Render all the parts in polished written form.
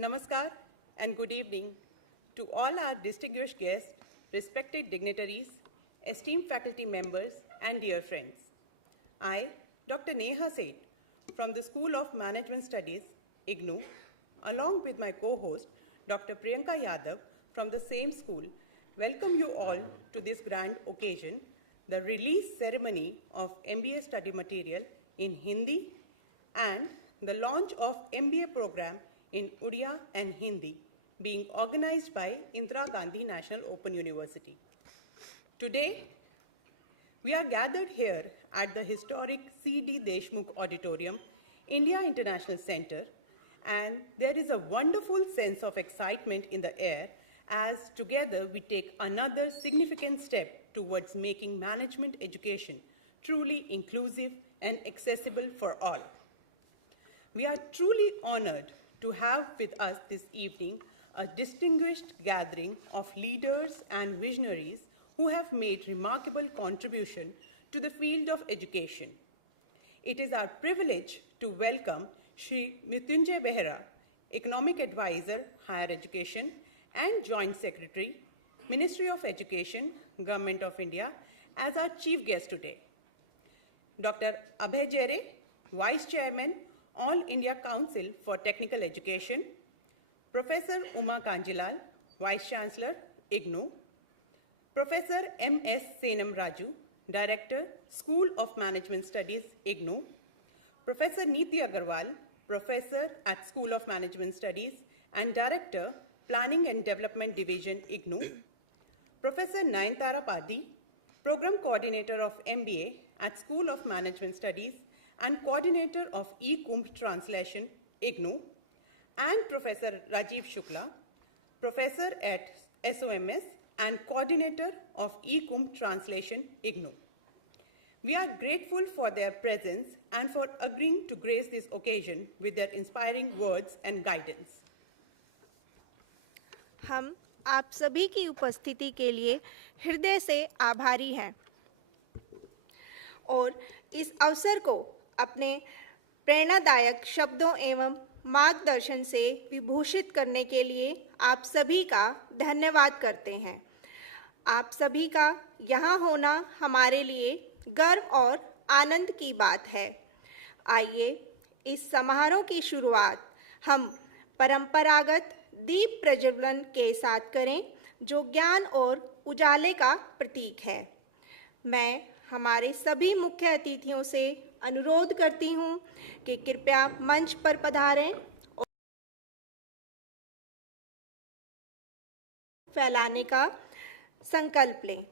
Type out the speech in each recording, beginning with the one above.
Namaskar and good evening to all our distinguished guests, respected dignitaries, esteemed faculty members, and dear friends. I, Dr. Neha Seth, from the School of Management Studies, IGNOU, along with my co-host, Dr. Priyanka Yadav, from the same school, welcome you all to this grand occasion, the release ceremony of MBA study material in Hindi and the launch of MBA program in ODIA and Hindi being organized by Indira Gandhi National Open University. Today, we are gathered here at the historic C.D. Deshmukh Auditorium, India International Center, and there is a wonderful sense of excitement in the air as together we take another significant step towards making management education truly inclusive and accessible for all. We are truly honored to have with us this evening a distinguished gathering of leaders and visionaries who have made remarkable contribution to the field of education. It is our privilege to welcome Shri Mrityunjay Behera, Economic Advisor, Higher Education and Joint Secretary, Ministry of Education, Government of India, as our chief guest today. Dr. Abhay Jere, Vice Chairman, All India Council for Technical Education, Professor Uma Kanjilal, Vice Chancellor, IGNOU, Professor M.S. Senam Raju, Director, School of Management Studies, IGNOU, Professor Neeti Agarwal, Professor at School of Management Studies and Director, Planning and Development Division, IGNOU, Professor Nayantara Padi, Program Coordinator of MBA at School of Management Studies and Coordinator of E-Kumbh Translation, IGNOU, and Professor Rajiv Shukla, Professor at SOMS and Coordinator of E-Kumbh Translation, IGNOU. We are grateful for their presence and for agreeing to grace this occasion with their inspiring words and guidance. हम आप सभी की उपस्थिति के लिए हृदय से आभारी हैं और इस अवसर को अपने प्रेरणादायक शब्दों एवं मार्गदर्शन से विभूषित करने के लिए आप सभी का धन्यवाद करते हैं। आप सभी का यहाँ होना हमारे लिए गर्व और आनंद की बात है। आइए इस समारोह की शुरुआत हम परंपरागत दीप प्रज्वलन के साथ करें, जो ज्ञान और उजाले का प्रतीक है। मैं हमारे सभी मुख्य अतिथियों से अनुरोध करती हूं कि कृपया मंच पर पधारें और फैलाने का संकल्प लें।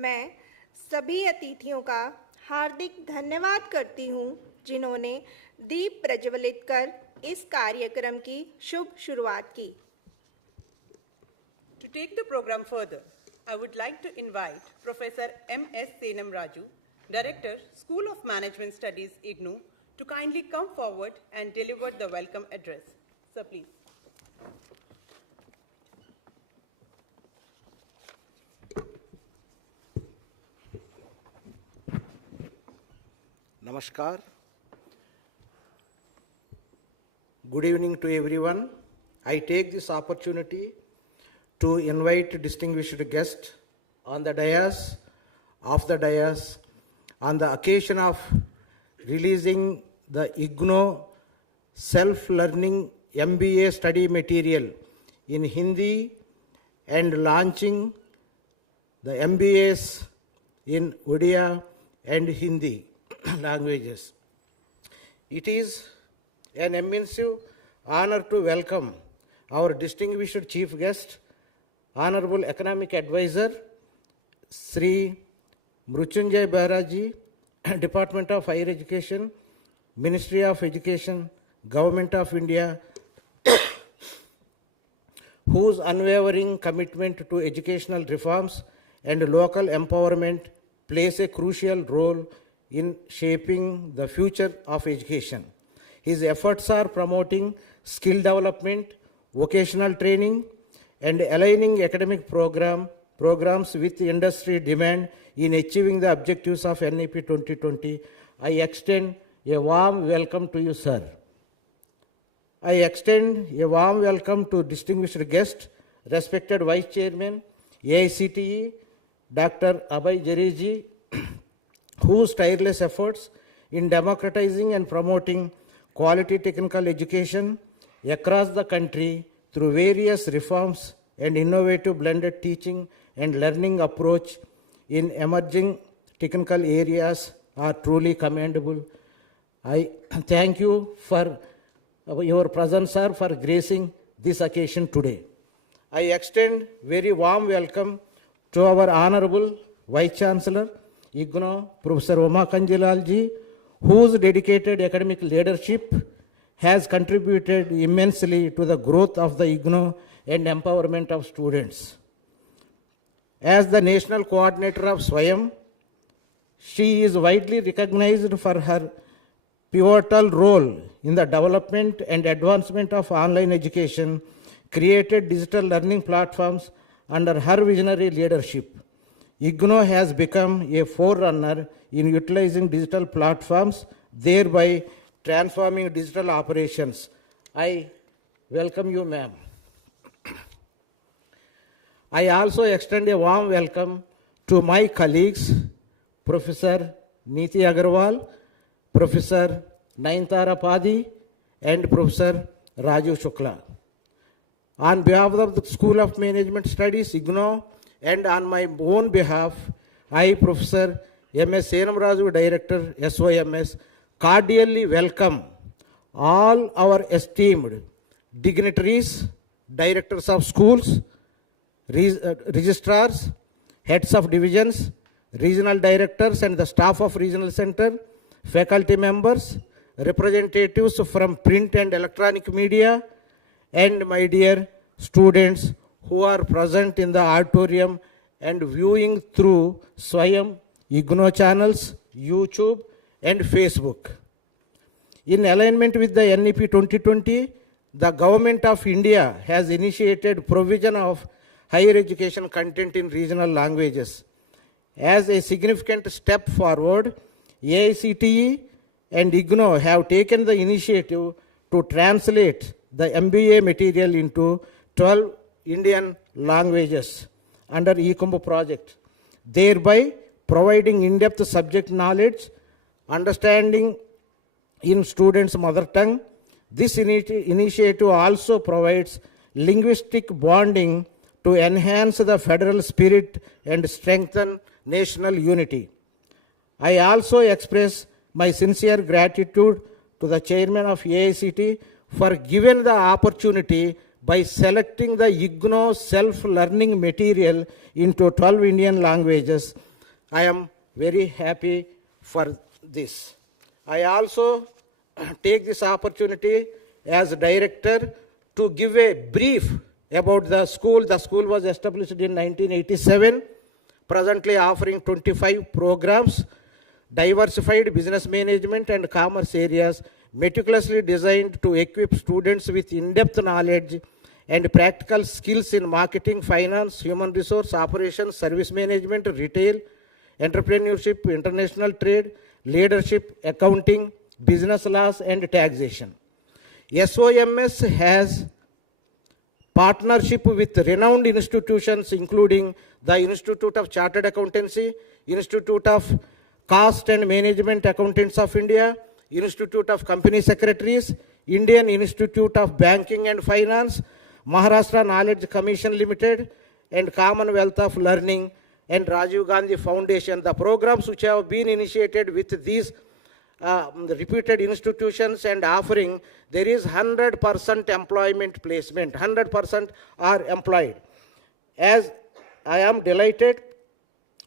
मैं सभी अतिथियों का हार्दिक धन्यवाद करती हूं जिन्होंने दीप प्रज्वलित कर इस कार्यक्रम की शुभ शुरुआत की। To take the program further, I would like to invite Professor M.S. Senam Raju, Director, School of Management Studies, IGNOU, to kindly come forward and deliver the welcome address. Sir, please. Namaskar. Good evening to everyone. I take this opportunity to invite distinguished guests on the dais, on the occasion of releasing the IGNOU self-learning MBA study material in Hindi and launching the MBAs in ODIA and Hindi languages. It is an immense honor to welcome our distinguished chief guest, Honorable Economic Advisor, Sri Mrutyunjay Bhairaji, Department of Higher Education, Ministry of Education, Government of India, whose unwavering commitment to educational reforms and local empowerment plays a crucial role in shaping the future of education. His efforts are promoting skill development, vocational training, and aligning academic programs with industry demand in achieving the objectives of NEP 2020. I extend a warm welcome to you, sir. I extend a warm welcome to distinguished guest, respected Vice Chairman, AICTE, Dr. Abhay Jareji, whose tireless efforts in democratizing and promoting quality technical education across the country through various reforms and innovative blended teaching and learning approach in emerging technical areas are truly commendable. I thank you for your presence, sir, for gracing this occasion today. I extend very warm welcome to our Honorable Vice Chancellor, IGNOU, Professor Uma Kanjilalji, whose dedicated academic leadership has contributed immensely to the growth of the IGNOU and empowerment of students. As the National Coordinator of SWAYAM, she is widely recognized for her pivotal role in the development and advancement of online education, created digital learning platforms under her visionary leadership. IGNOU has become a forerunner in utilizing digital platforms, thereby transforming digital operations. I welcome you, ma'am. I also extend a warm welcome to my colleagues, Professor Neeti Agarwal, Professor Naintara Padi, and Professor Raju Shukla. On behalf of the School of Management Studies, IGNOU, and on my own behalf, I, Professor M.S. Senam Raju, Director, SOMS, cordially welcome all our esteemed dignitaries, directors of schools, registrars, heads of divisions, regional directors and the staff of regional center, faculty members, representatives from print and electronic media, and my dear students who are present in the auditorium and viewing through SWAYAM, IGNOU channels, YouTube, and Facebook. In alignment with the NEP 2020, the Government of India has initiated provision of higher education content in regional languages. As a significant step forward, AICTE and IGNOU have taken the initiative to translate the MBA material into 12 Indian languages under eCombo project, thereby providing in-depth subject knowledge, understanding in students' mother tongue. This initiative also provides linguistic bonding to enhance the federal spirit and strengthen national unity. I also express my sincere gratitude to the chairman of AICTE for giving the opportunity by selecting the IGNOU self-learning material into 12 Indian languages. I am very happy for this. I also take this opportunity as director to give a brief about the school. The school was established in 1987, presently offering 25 programs, diversified business management and commerce areas, meticulously designed to equip students with in-depth knowledge and practical skills in marketing, finance, human resource operations, service management, retail, entrepreneurship, international trade, leadership, accounting, business laws, and taxation. SOMS has partnership with renowned institutions including the Institute of Chartered Accountancy, Institute of Cost and Management Accountants of India, Institute of Company Secretaries, Indian Institute of Banking and Finance, Maharashtra Knowledge Commission Limited, and Commonwealth of Learning, and Rajiv Gandhi Foundation. The programs which have been initiated with these reputed institutions and offering, there is 100% employment placement, 100% are employed. As I am delighted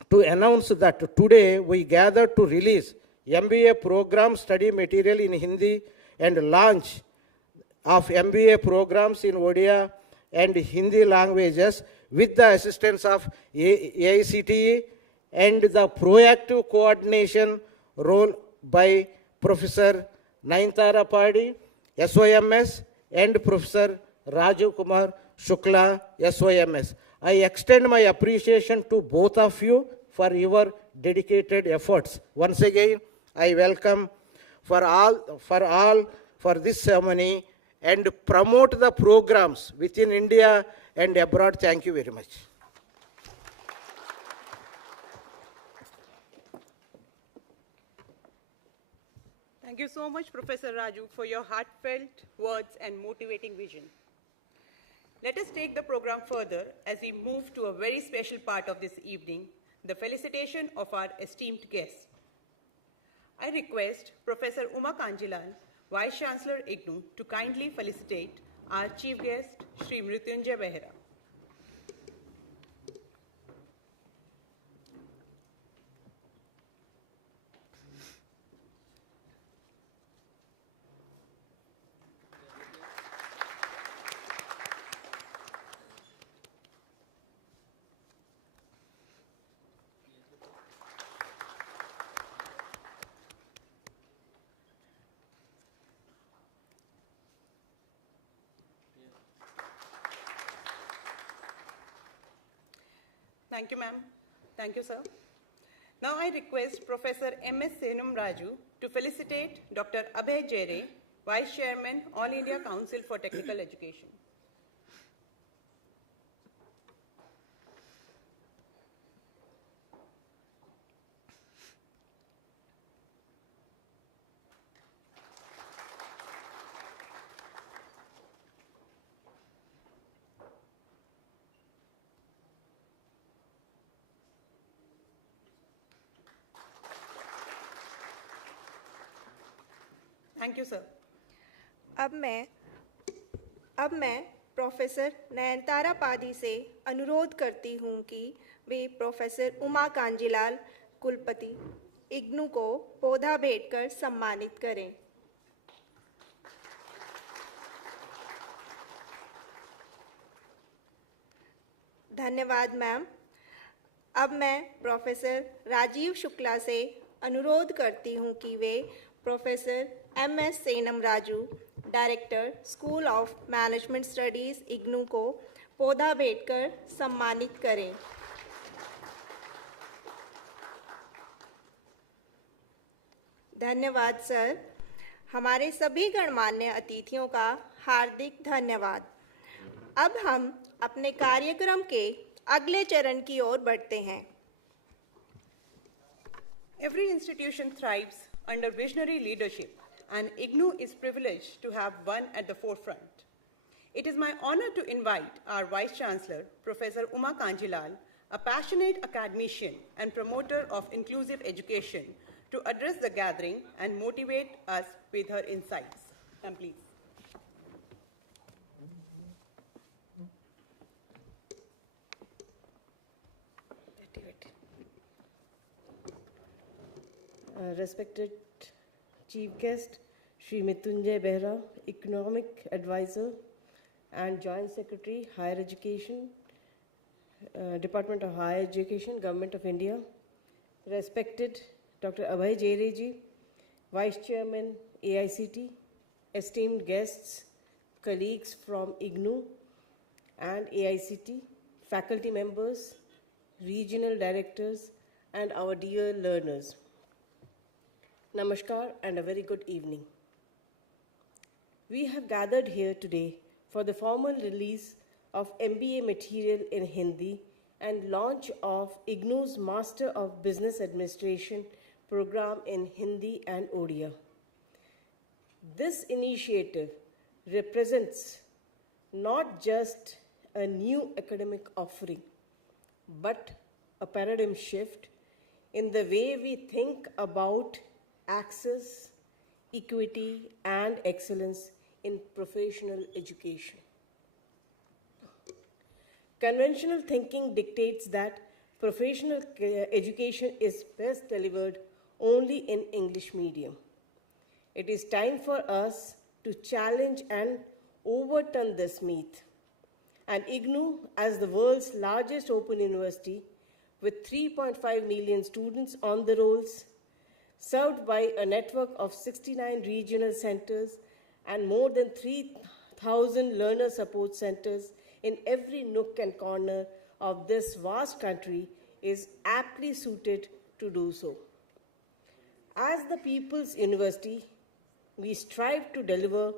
to announce that today we gathered to release MBA program study material in Hindi and launch of MBA programs in ODIA and Hindi languages with the assistance of AICTE and the proactive coordination role by Professor Naintara Padi, SOMS, and Professor Rajiv Kumar Shukla, SOMS. I extend my appreciation to both of you for your dedicated efforts. Once again, I welcome for this ceremony and promote the programs within India and abroad. Thank you very much. Thank you so much, Professor Raju, for your heartfelt words and motivating vision. Let us take the program further as we move to a very special part of this evening, the felicitation of our esteemed guests. I request Professor Uma Kanjilal, Vice Chancellor IGNOU, to kindly felicitate our chief guest, Shri Mrityunjay Behera. Thank you, ma'am. Thank you, sir. Now I request Professor M.S. Senum Raju to felicitate Dr. Abhay Jere, Vice Chairman, All India Council for Technical Education. Thank you, sir. अब मैं professor Nayantara पादी से अनुरोध करती हूँ कि वे professor Uma Kanjilal कुलपति इग्नू को पौधा भेंट कर सम्मानित करें। धन्यवाद मैम। अब मैं प्रोफेसर राजीव शुक्ला से अनुरोध करती हूँ कि वे professor M.S. Senam Raju, director school of management studies IGNOU को पौधा भेंट कर सम्मानित करें। धन्यवाद सर। हमारे सभी गणमान्य अतिथियों का हार्दिक धन्यवाद। अब हम अपने कार्यक्रम के अगले चरण की ओर बढ़ते हैं। Every institution thrives under visionary leadership, and IGNOU is privileged to have one at the forefront. It is my honor to invite our Vice Chancellor, Professor Uma Kanjilal, a passionate academician and promoter of inclusive education, to address the gathering and motivate us with her insights. Ma'am, please. Respected Chief Guest, Shri Mitunjay Behra, Economic Advisor and Joint Secretary, Higher Education, Department of Higher Education, Government of India. Respected Dr. Abhay Jereji, Vice Chairman, AICT, esteemed guests, colleagues from IGNOU and AICT, faculty members, regional directors, and our dear learners. Namaskar and a very good evening. We have gathered here today for the formal release of MBA material in Hindi and launch of IGNOU's Master of Business Administration program in Hindi and ODIA. This initiative represents not just a new academic offering, but a paradigm shift in the way we think about access, equity, and excellence in professional education. Conventional thinking dictates that professional education is best delivered only in English medium. It is time for us to challenge and overturn this myth. And IGNOU, as the world's largest open university, with 3.5 million students on the rolls, served by a network of 69 regional centers and more than 3,000 learner support centers in every nook and corner of this vast country, is aptly suited to do so. As the People's University, we strive to deliver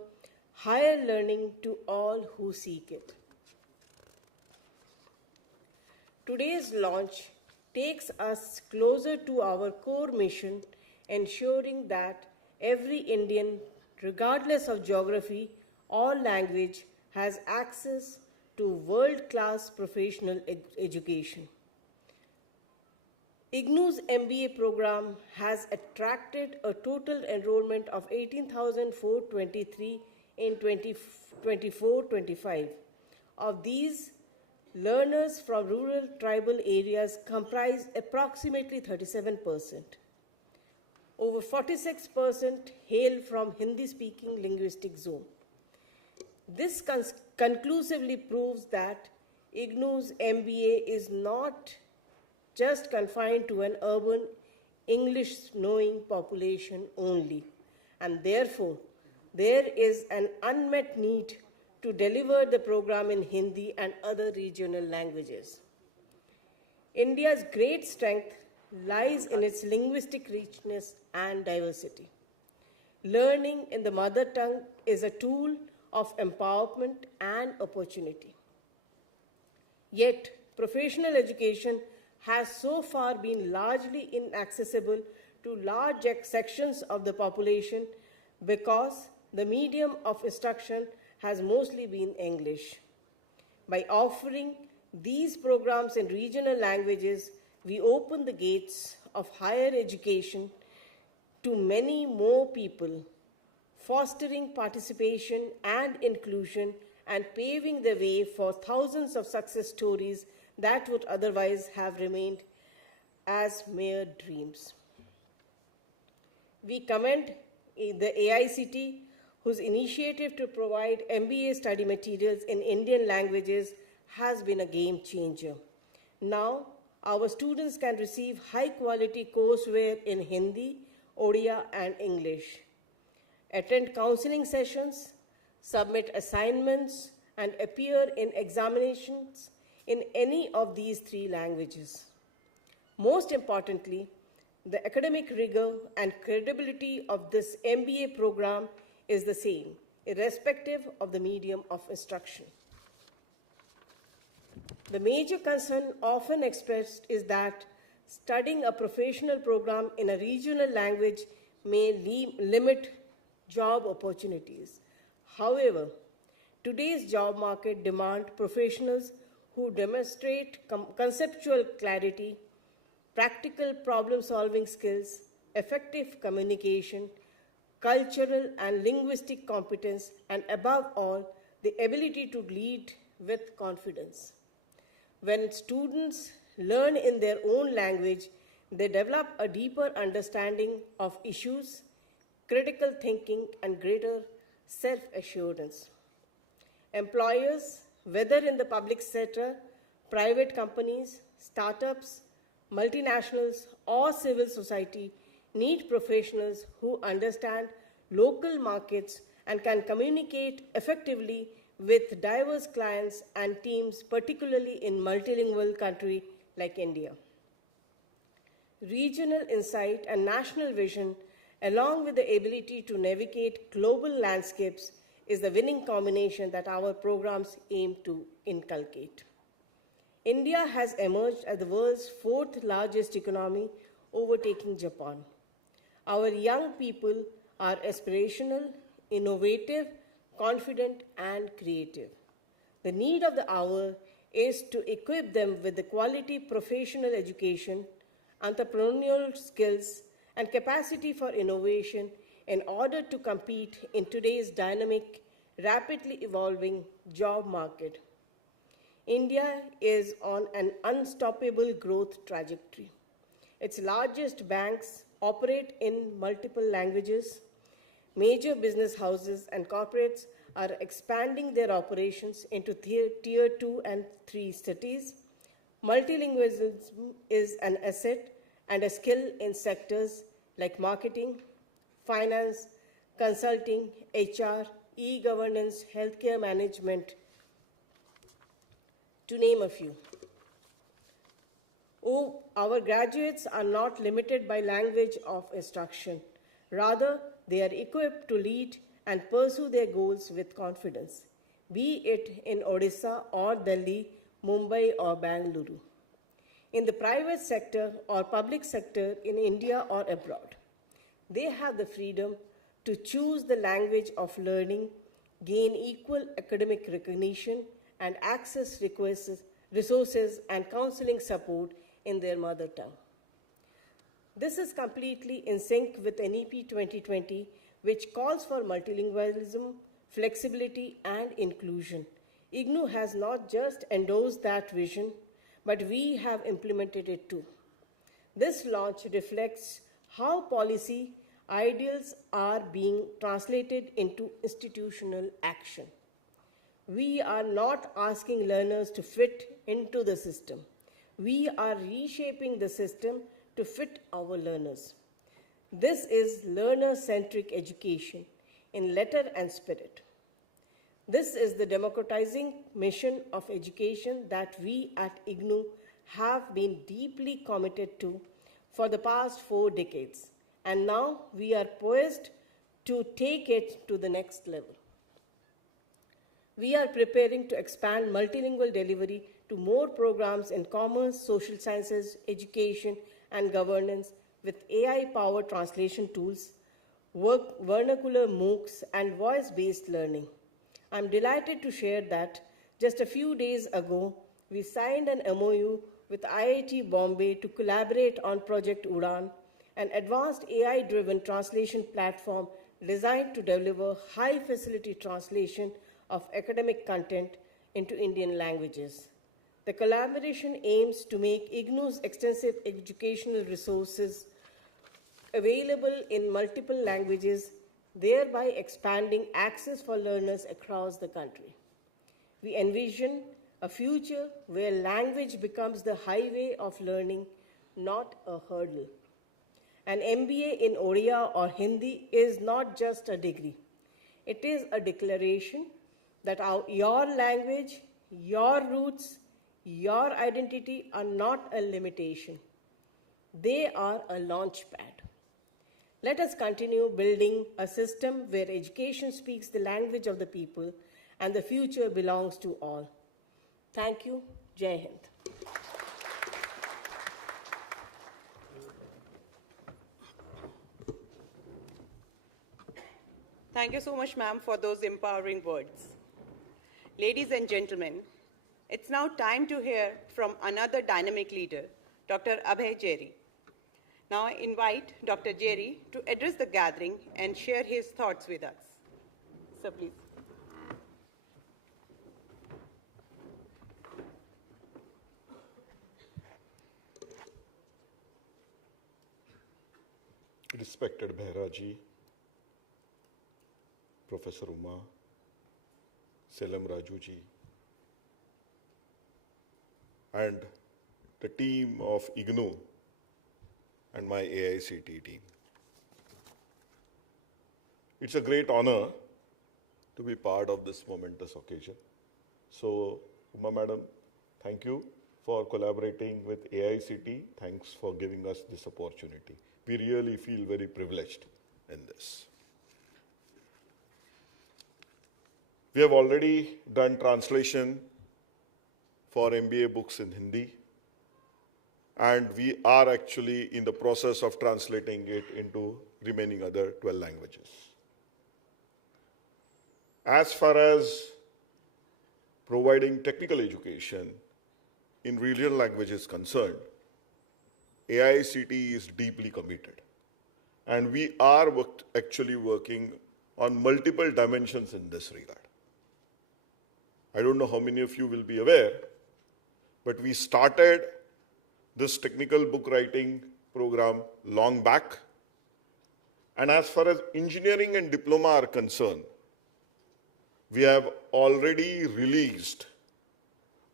higher learning to all who seek it. Today's launch takes us closer to our core mission, ensuring that every Indian, regardless of geography or language, has access to world-class professional education. IGNOU's MBA program has attracted a total enrollment of 18,423 in 2024-25. Of these, learners from rural tribal areas comprise approximately 37%. Over 46% hail from Hindi-speaking linguistic zone. This conclusively proves that IGNOU's MBA is not just confined to an urban English-knowing population only, and therefore there is an unmet need to deliver the program in Hindi and other regional languages. India's great strength lies in its linguistic richness and diversity. Learning in the mother tongue is a tool of empowerment and opportunity. Yet, professional education has so far been largely inaccessible to large sections of the population because the medium of instruction has mostly been English. By offering these programs in regional languages, we open the gates of higher education to many more people, fostering participation and inclusion and paving the way for thousands of success stories that would otherwise have remained as mere dreams. We commend the AICT, whose initiative to provide MBA study materials in Indian languages has been a game changer. Now, our students can receive high-quality courseware in Hindi, Odia, and English, attend counseling sessions, submit assignments, and appear in examinations in any of these three languages. Most importantly, the academic rigor and credibility of this MBA program is the same, irrespective of the medium of instruction. The major concern often expressed is that studying a professional program in a regional language may limit job opportunities. However, today's job market demands professionals who demonstrate conceptual clarity, practical problem-solving skills, effective communication, cultural and linguistic competence, and above all, the ability to lead with confidence. When students learn in their own language, they develop a deeper understanding of issues, critical thinking, and greater self-assurance. Employers, whether in the public sector, private companies, startups, multinationals, or civil society, need professionals who understand local markets and can communicate effectively with diverse clients and teams, particularly in multilingual country like India. Regional insight and national vision, along with the ability to navigate global landscapes, is the winning combination that our programs aim to inculcate. India has emerged as the world's fourth largest economy, overtaking Japan. Our young people are aspirational, innovative, confident, and creative. The need of the hour is to equip them with the quality professional education, entrepreneurial skills, and capacity for innovation in order to compete in today's dynamic, rapidly evolving job market. India is on an unstoppable growth trajectory. Its largest banks operate in multiple languages. Major business houses and corporates are expanding their operations into tier 2 and 3 cities. Multilingualism is an asset and a skill in sectors like marketing, finance, consulting, HR, e-governance, healthcare management, to name a few. Our graduates are not limited by language of instruction. Rather, they are equipped to lead and pursue their goals with confidence, be it in Odisha or Delhi, Mumbai or Bangalore, in the private sector or public sector in India or abroad. They have the freedom to choose the language of learning, gain equal academic recognition, and access resources and counseling support in their mother tongue. This is completely in sync with NEP 2020, which calls for multilingualism, flexibility, and inclusion. IGNOU has not just endorsed that vision, but we have implemented it too. This launch reflects how policy ideals are being translated into institutional action. We are not asking learners to fit into the system. We are reshaping the system to fit our learners. This is learner-centric education in letter and spirit. This is the democratizing mission of education that we at IGNOU have been deeply committed to for the past 4 decades, and now we are poised to take it to the next level. We are preparing to expand multilingual delivery to more programs in commerce, social sciences, education, and governance with AI-powered translation tools, vernacular MOOCs, and voice-based learning. I'm delighted to share that just a few days ago, we signed an MOU with IIT Bombay to collaborate on Project Udan, an advanced AI-driven translation platform designed to deliver high-facility translation of academic content into Indian languages. The collaboration aims to make IGNOU's extensive educational resources available in multiple languages, thereby expanding access for learners across the country. We envision a future where language becomes the highway of learning, not a hurdle. An MBA in ODIA or Hindi is not just a degree. It is a declaration that your language, your roots, your identity are not a limitation. They are a launchpad. Let us continue building a system where education speaks the language of the people and the future belongs to all. Thank you. Jai Hind. Thank you so much, ma'am, for those empowering words. Ladies and gentlemen, it's now time to hear from another dynamic leader, Dr. Abhay Jerry. Now I invite Dr. Jerry to address the gathering and share his thoughts with us. So please. Respected Bhairaji, Professor Uma, Selam Rajuji, and the team of IGNOU and my AICT team. It's a great honor to be part of this momentous occasion. So, Uma Madam, thank you for collaborating with AICT. Thanks for giving us this opportunity. We really feel very privileged in this. We have already done translation for MBA books in Hindi, and we are actually in the process of translating it into remaining other 12 languages. As far as providing technical education in regional languages concerned, AICT is deeply committed. And we are actually working on multiple dimensions in this regard. I don't know how many of you will be aware, but we started this technical book writing program long back. And as far as engineering and diploma are concerned, we have already released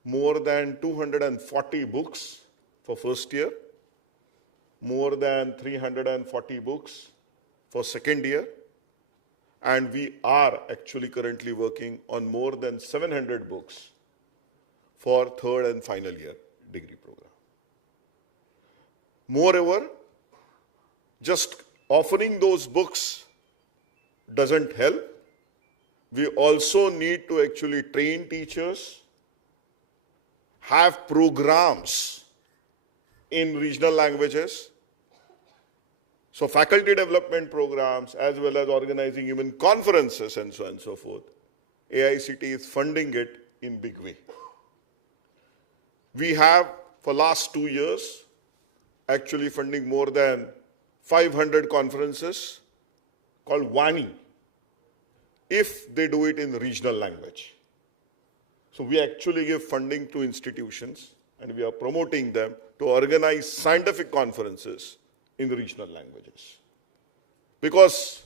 more than 240 books for first year, more than 340 books for second year, and we are actually currently working on more than 700 books for third and final year degree program. Moreover, just offering those books doesn't help. We also need to actually train teachers, have programs in regional languages, so faculty development programs, as well as organizing even conferences and so on and so forth. AICT is funding it in big way. We have, for last 2 years, actually funding more than 500 conferences called WANI, if they do it in regional language. So we actually give funding to institutions, and we are promoting them to organize scientific conferences in the regional languages. Because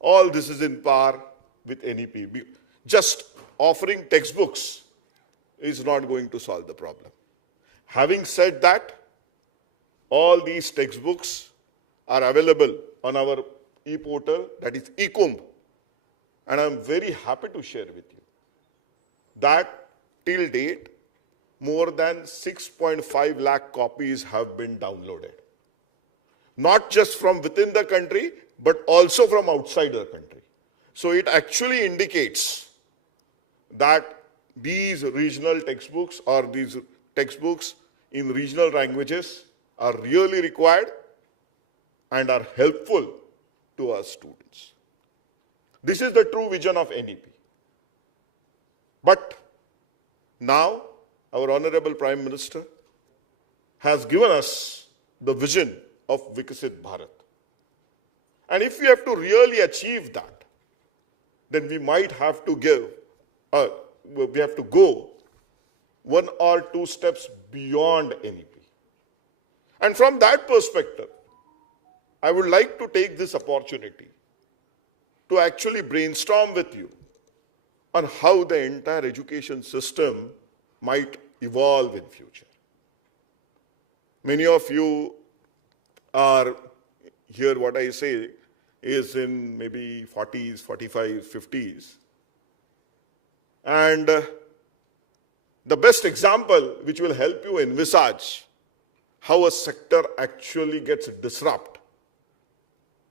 all this is in par with NEP. Just offering textbooks is not going to solve the problem. Having said that, all these textbooks are available on our e-portal, that is eCumb. And I'm very happy to share with you that till date, more than 6.5 lakh copies have been downloaded. Not just from within the country, but also from outside the country. So it actually indicates that these regional textbooks or these textbooks in regional languages are really required and are helpful to our students. This is the true vision of NEP. But now, our Honorable Prime Minister has given us the vision of Vikasit Bharat. And if we have to really achieve that, then we might have to go 1 or 2 steps beyond NEP. And from that perspective, I would like to take this opportunity to actually brainstorm with you on how the entire education system might evolve in future. Many of you are, here what I say is in maybe 40s, 45s, 50s. And the best example which will help you envisage how a sector actually gets disrupted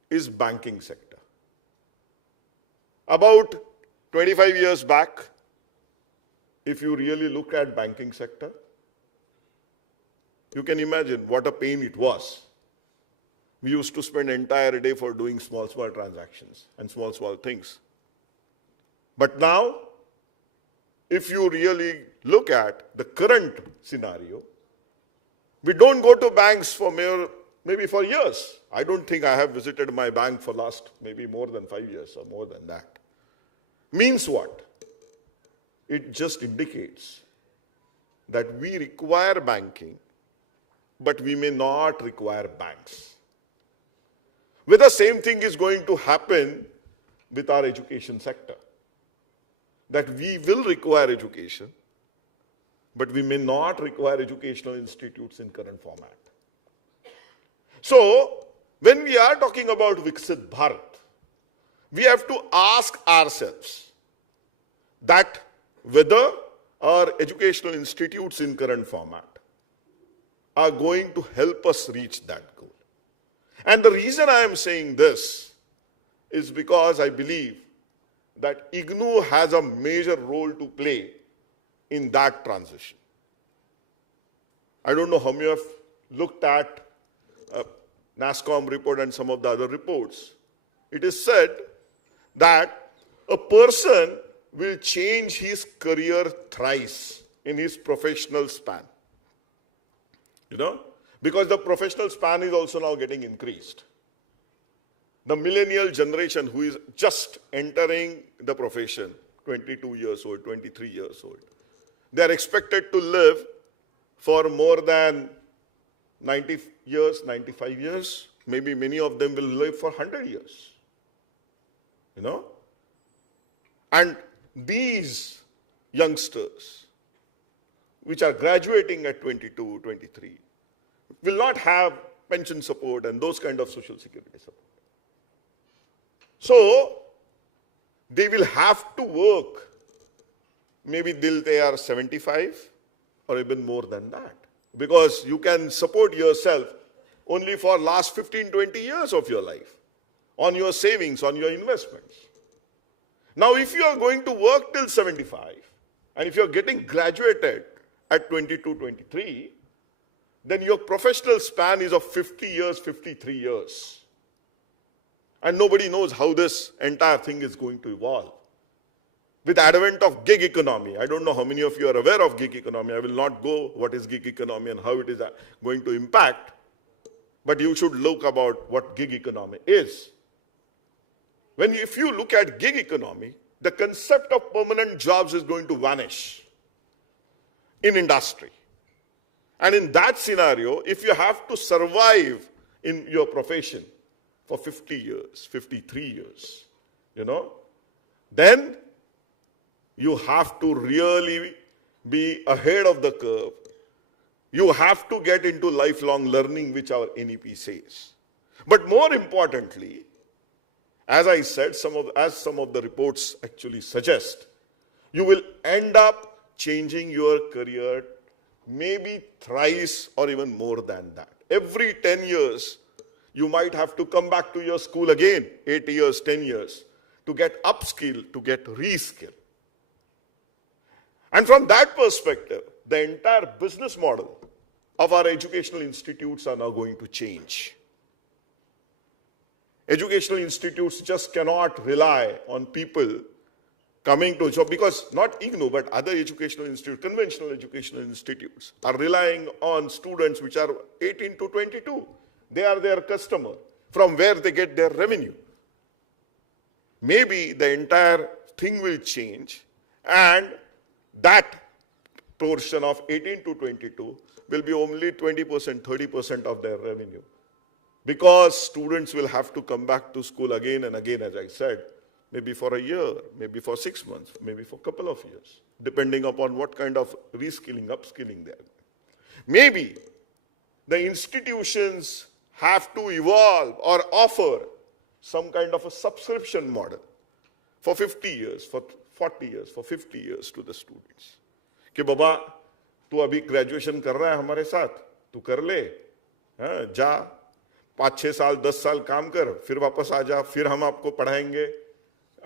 is banking sector. About 25 years back, if you really look at banking sector, you can imagine what a pain it was. We used to spend entire day for doing small transactions and small things. But now, if you really look at the current scenario, we don't go to banks for maybe for years. I don't think I have visited my bank for last maybe more than 5 years or more than that. Means what? It just indicates that we require banking, but we may not require banks. Whether the same thing is going to happen with our education sector. That we will require education, but we may not require educational institutes in current format. So, when we are talking about Viksit Bharat, we have to ask ourselves that whether our educational institutes in current format are going to help us reach that goal. And the reason I am saying this is because I believe that IGNOU has a major role to play in that transition. I don't know how many have looked at NASSCOM report and some of the other reports. It is said that a person will change his career thrice in his professional span. You know, because the professional span is also now getting increased. The millennial generation who is just entering the profession, 22 years old, 23 years old, they are expected to live for more than 90 years, 95 years. Maybe many of them will live for 100 years. You know? And these youngsters, which are graduating at 22, 23, will not have pension support and those kind of social security support. So, they will have to work maybe till they are 75 or even more than that. Because you can support yourself only for last 15, 20 years of your life on your savings, on your investments. Now, if you are going to work till 75, and if you are getting graduated at 22, 23, then your professional span is of 50 years, 53 years. And nobody knows how this entire thing is going to evolve. With the advent of gig economy, I don't know how many of you are aware of gig economy. I will not go what is gig economy and how it is going to impact. But you should look about what gig economy is. If you look at gig economy, the concept of permanent jobs is going to vanish in industry. And in that scenario, if you have to survive in your profession for 50 years, 53 years, you know, then you have to really be ahead of the curve. You have to get into lifelong learning, which our NEP says. But more importantly, as I said, as some of the reports actually suggest, you will end up changing your career maybe thrice or even more than that. Every 10 years, you might have to come back to your school again, 8 years, 10 years, to get upskill, to get reskill. And from that perspective, the entire business model of our educational institutes are now going to change. Educational institutes just cannot rely on people coming to job, because not IGNOU, but other educational institutes, conventional educational institutes, are relying on students which are 18 to 22. They are their customer, from where they get their revenue. Maybe the entire thing will change, and that portion of 18 to 22 will be only 20%, 30% of their revenue. Because students will have to come back to school again and again, as I said, maybe for a year, maybe for 6 months, maybe for a couple of years, depending upon what kind of reskilling, upskilling they are. Maybe the institutions have to evolve or offer some kind of a subscription model for 50 years, for 40 years, for 50 years to the students. कि बाबा तू अभी graduation कर रहा है हमारे साथ, तू कर ले, जा 5-6 साल 10 साल काम कर, फिर वापस आ जा, फिर हम आपको पढ़ाएंगे,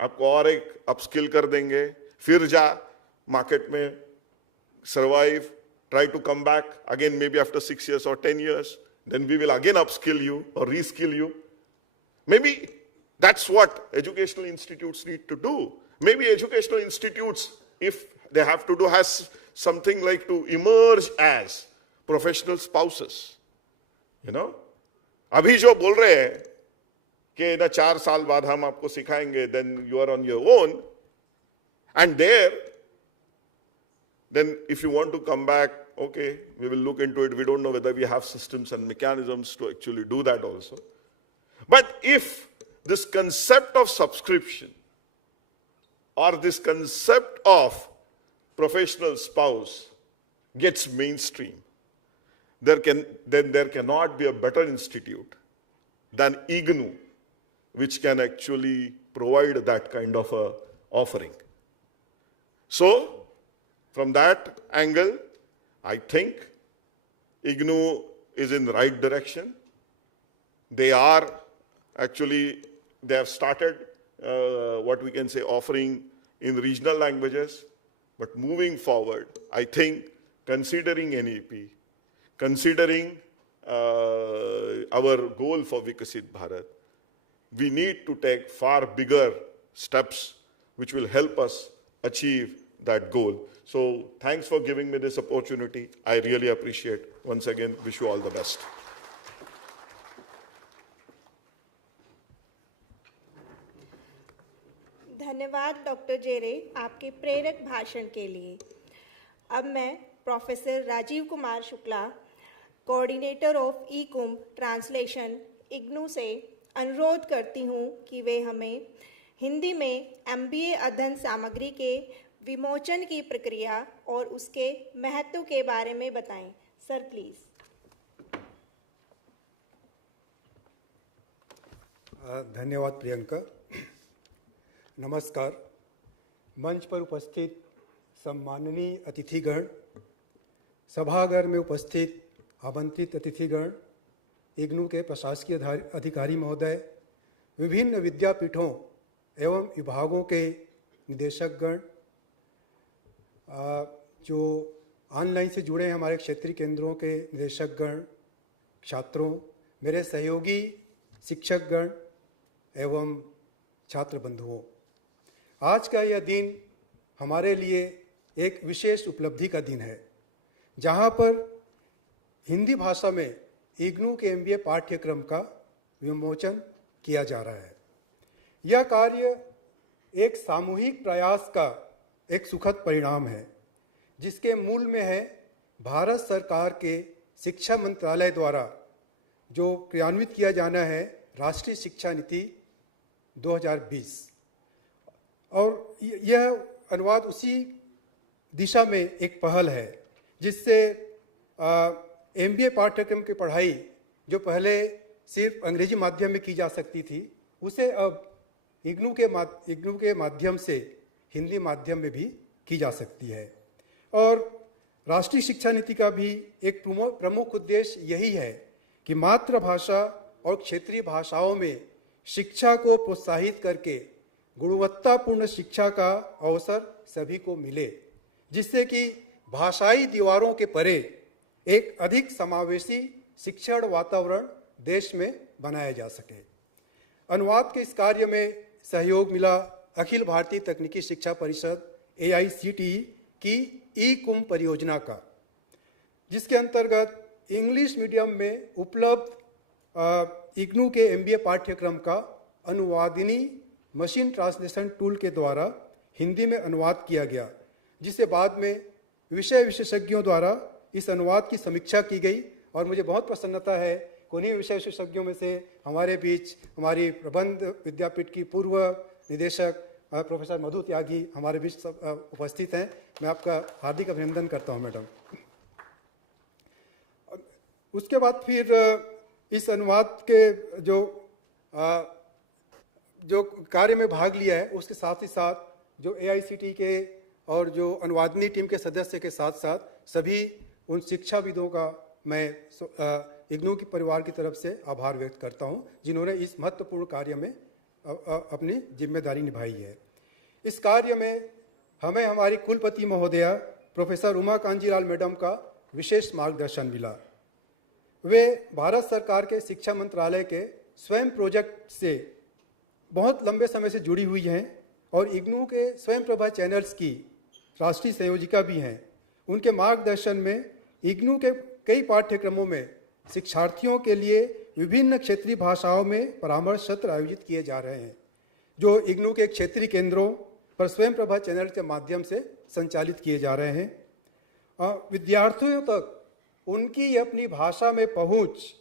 आपको और एक अपस्किल कर देंगे, फिर जा मार्केट में, survive, try to come back again maybe after 6 years or 10 years, then we will again upskill you or reskill you. Maybe that's what educational institutes need to do. Maybe educational institutes, if they have to do, has something like to emerge as professional spouses. You know? अभी जो बोल रहे हैं कि ना 4 साल बाद हम आपको सिखाएंगे, then you are on your own, and there, then if you want to come back, okay, we will look into it. We don't know whether we have systems and mechanisms to actually do that also. But if this concept of subscription or this concept of professional spouse gets mainstream, then there cannot be a better institute than IGNOU, which can actually provide that kind of a offering. So, from that angle, I think IGNOU is in the right direction. They have started what we can say offering in regional languages, but moving forward, I think considering NEP, considering our goal for Vikasit Bharat, we need to take far bigger steps which will help us achieve that goal. So thanks for giving me this opportunity. I really appreciate. Once again, wish you all the best. धन्यवाद doctor जेरे आपके प्रेरक भाषण के लिए। अब मैं professor Rajeev Kumar Shukla, coordinator of e Kumbh translation IGNOU से अनुरोध करती हूँ कि वे हमें हिंदी में MBA अध्ययन सामग्री के विमोचन की प्रक्रिया और उसके महत्व के बारे में बताएं। Sir please. धन्यवाद प्रियंका। नमस्कार। मंच पर उपस्थित सम्माननीय अतिथिगण, सभागार में उपस्थित आमंत्रित अतिथिगण, इग्नू के प्रशासकीय अधिकारी महोदय, विभिन्न विद्यापीठों एवं विभागों के निदेशकगण, जो ऑनलाइन से जुड़े हैं हमारे क्षेत्रीय केंद्रों के निदेशकगण, छात्रों, मेरे सहयोगी शिक्षकगण एवं छात्र बंधुओं, आज का यह दिन हमारे लिए एक विशेष उपलब्धि का दिन है, जहां पर हिंदी भाषा में इग्नू के MBA पाठ्यक्रम का विमोचन किया जा रहा है। यह कार्य एक सामूहिक प्रयास का एक सुखद परिणाम है, जिसके मूल में है भारत सरकार के शिक्षा मंत्रालय द्वारा जो क्रियान्वित किया जाना है राष्ट्रीय शिक्षा नीति 2020, और यह अनुवाद उसी दिशा में एक पहल है, जिससे MBA पाठ्यक्रम की पढ़ाई जो पहले सिर्फ अंग्रेजी माध्यम में की जा सकती थी, उसे अब इग्नू के माध्यम से हिंदी माध्यम में भी की जा सकती है। और राष्ट्रीय शिक्षा नीति का भी एक प्रमुख उद्देश्य यही है कि मातृभाषा और क्षेत्रीय भाषाओं में शिक्षा को प्रोत्साहित करके गुणवत्तापूर्ण शिक्षा का अवसर सभी को मिले, जिससे कि भाषाई दीवारों के परे एक अधिक समावेशी शिक्षण वातावरण देश में बनाया जा सके। अनुवाद के इस कार्य में सहयोग मिला अखिल भारतीय तकनीकी शिक्षा परिषद AICTE की ई कुंभ परियोजना का, जिसके अंतर्गत इंग्लिश मीडियम में उपलब्ध इग्नू के MBA पाठ्यक्रम का अनुवादिनी मशीन ट्रांसलेशन टूल के द्वारा हिंदी में अनुवाद किया गया, जिसे बाद में विषय विशेषज्ञों द्वारा इस अनुवाद की समीक्षा की गई। और मुझे बहुत प्रसन्नता है कि उन्हीं विषय विशेषज्ञों में से हमारे बीच हमारी प्रबंध विद्यापीठ की पूर्व निदेशक प्रोफेसर मधु त्यागी हमारे बीच उपस्थित हैं। मैं आपका हार्दिक अभिनंदन करता हूं मैडम। उसके बाद फिर इस अनुवाद के जो कार्य में भाग लिया है, उसके साथ ही साथ जो AICTE के और जो अनुवादनी टीम के सदस्य के साथ साथ सभी उन शिक्षाविदों का मैं इग्नू की परिवार की तरफ से आभार व्यक्त करता हूं, जिन्होंने इस महत्वपूर्ण कार्य में अपनी जिम्मेदारी निभाई है। इस कार्य में हमें हमारी कुलपति महोदया प्रोफेसर उमा कांजीलाल मैडम का विशेष मार्गदर्शन मिला। वे भारत सरकार के शिक्षा मंत्रालय के स्वयं प्रोजेक्ट से बहुत लंबे समय से जुड़ी हुई हैं और इग्नू के स्वयं प्रभा चैनल्स की राष्ट्रीय संयोजिका भी हैं। उनके मार्गदर्शन में इग्नू के कई पाठ्यक्रमों में शिक्षार्थियों के लिए विभिन्न क्षेत्रीय भाषाओं में परामर्श सत्र आयोजित किए जा रहे हैं, जो इग्नू के क्षेत्रीय केंद्रों पर स्वयं प्रभा चैनल के माध्यम से संचालित किए जा रहे हैं। विद्यार्थियों तक उनकी अपनी भाषा में पहुंच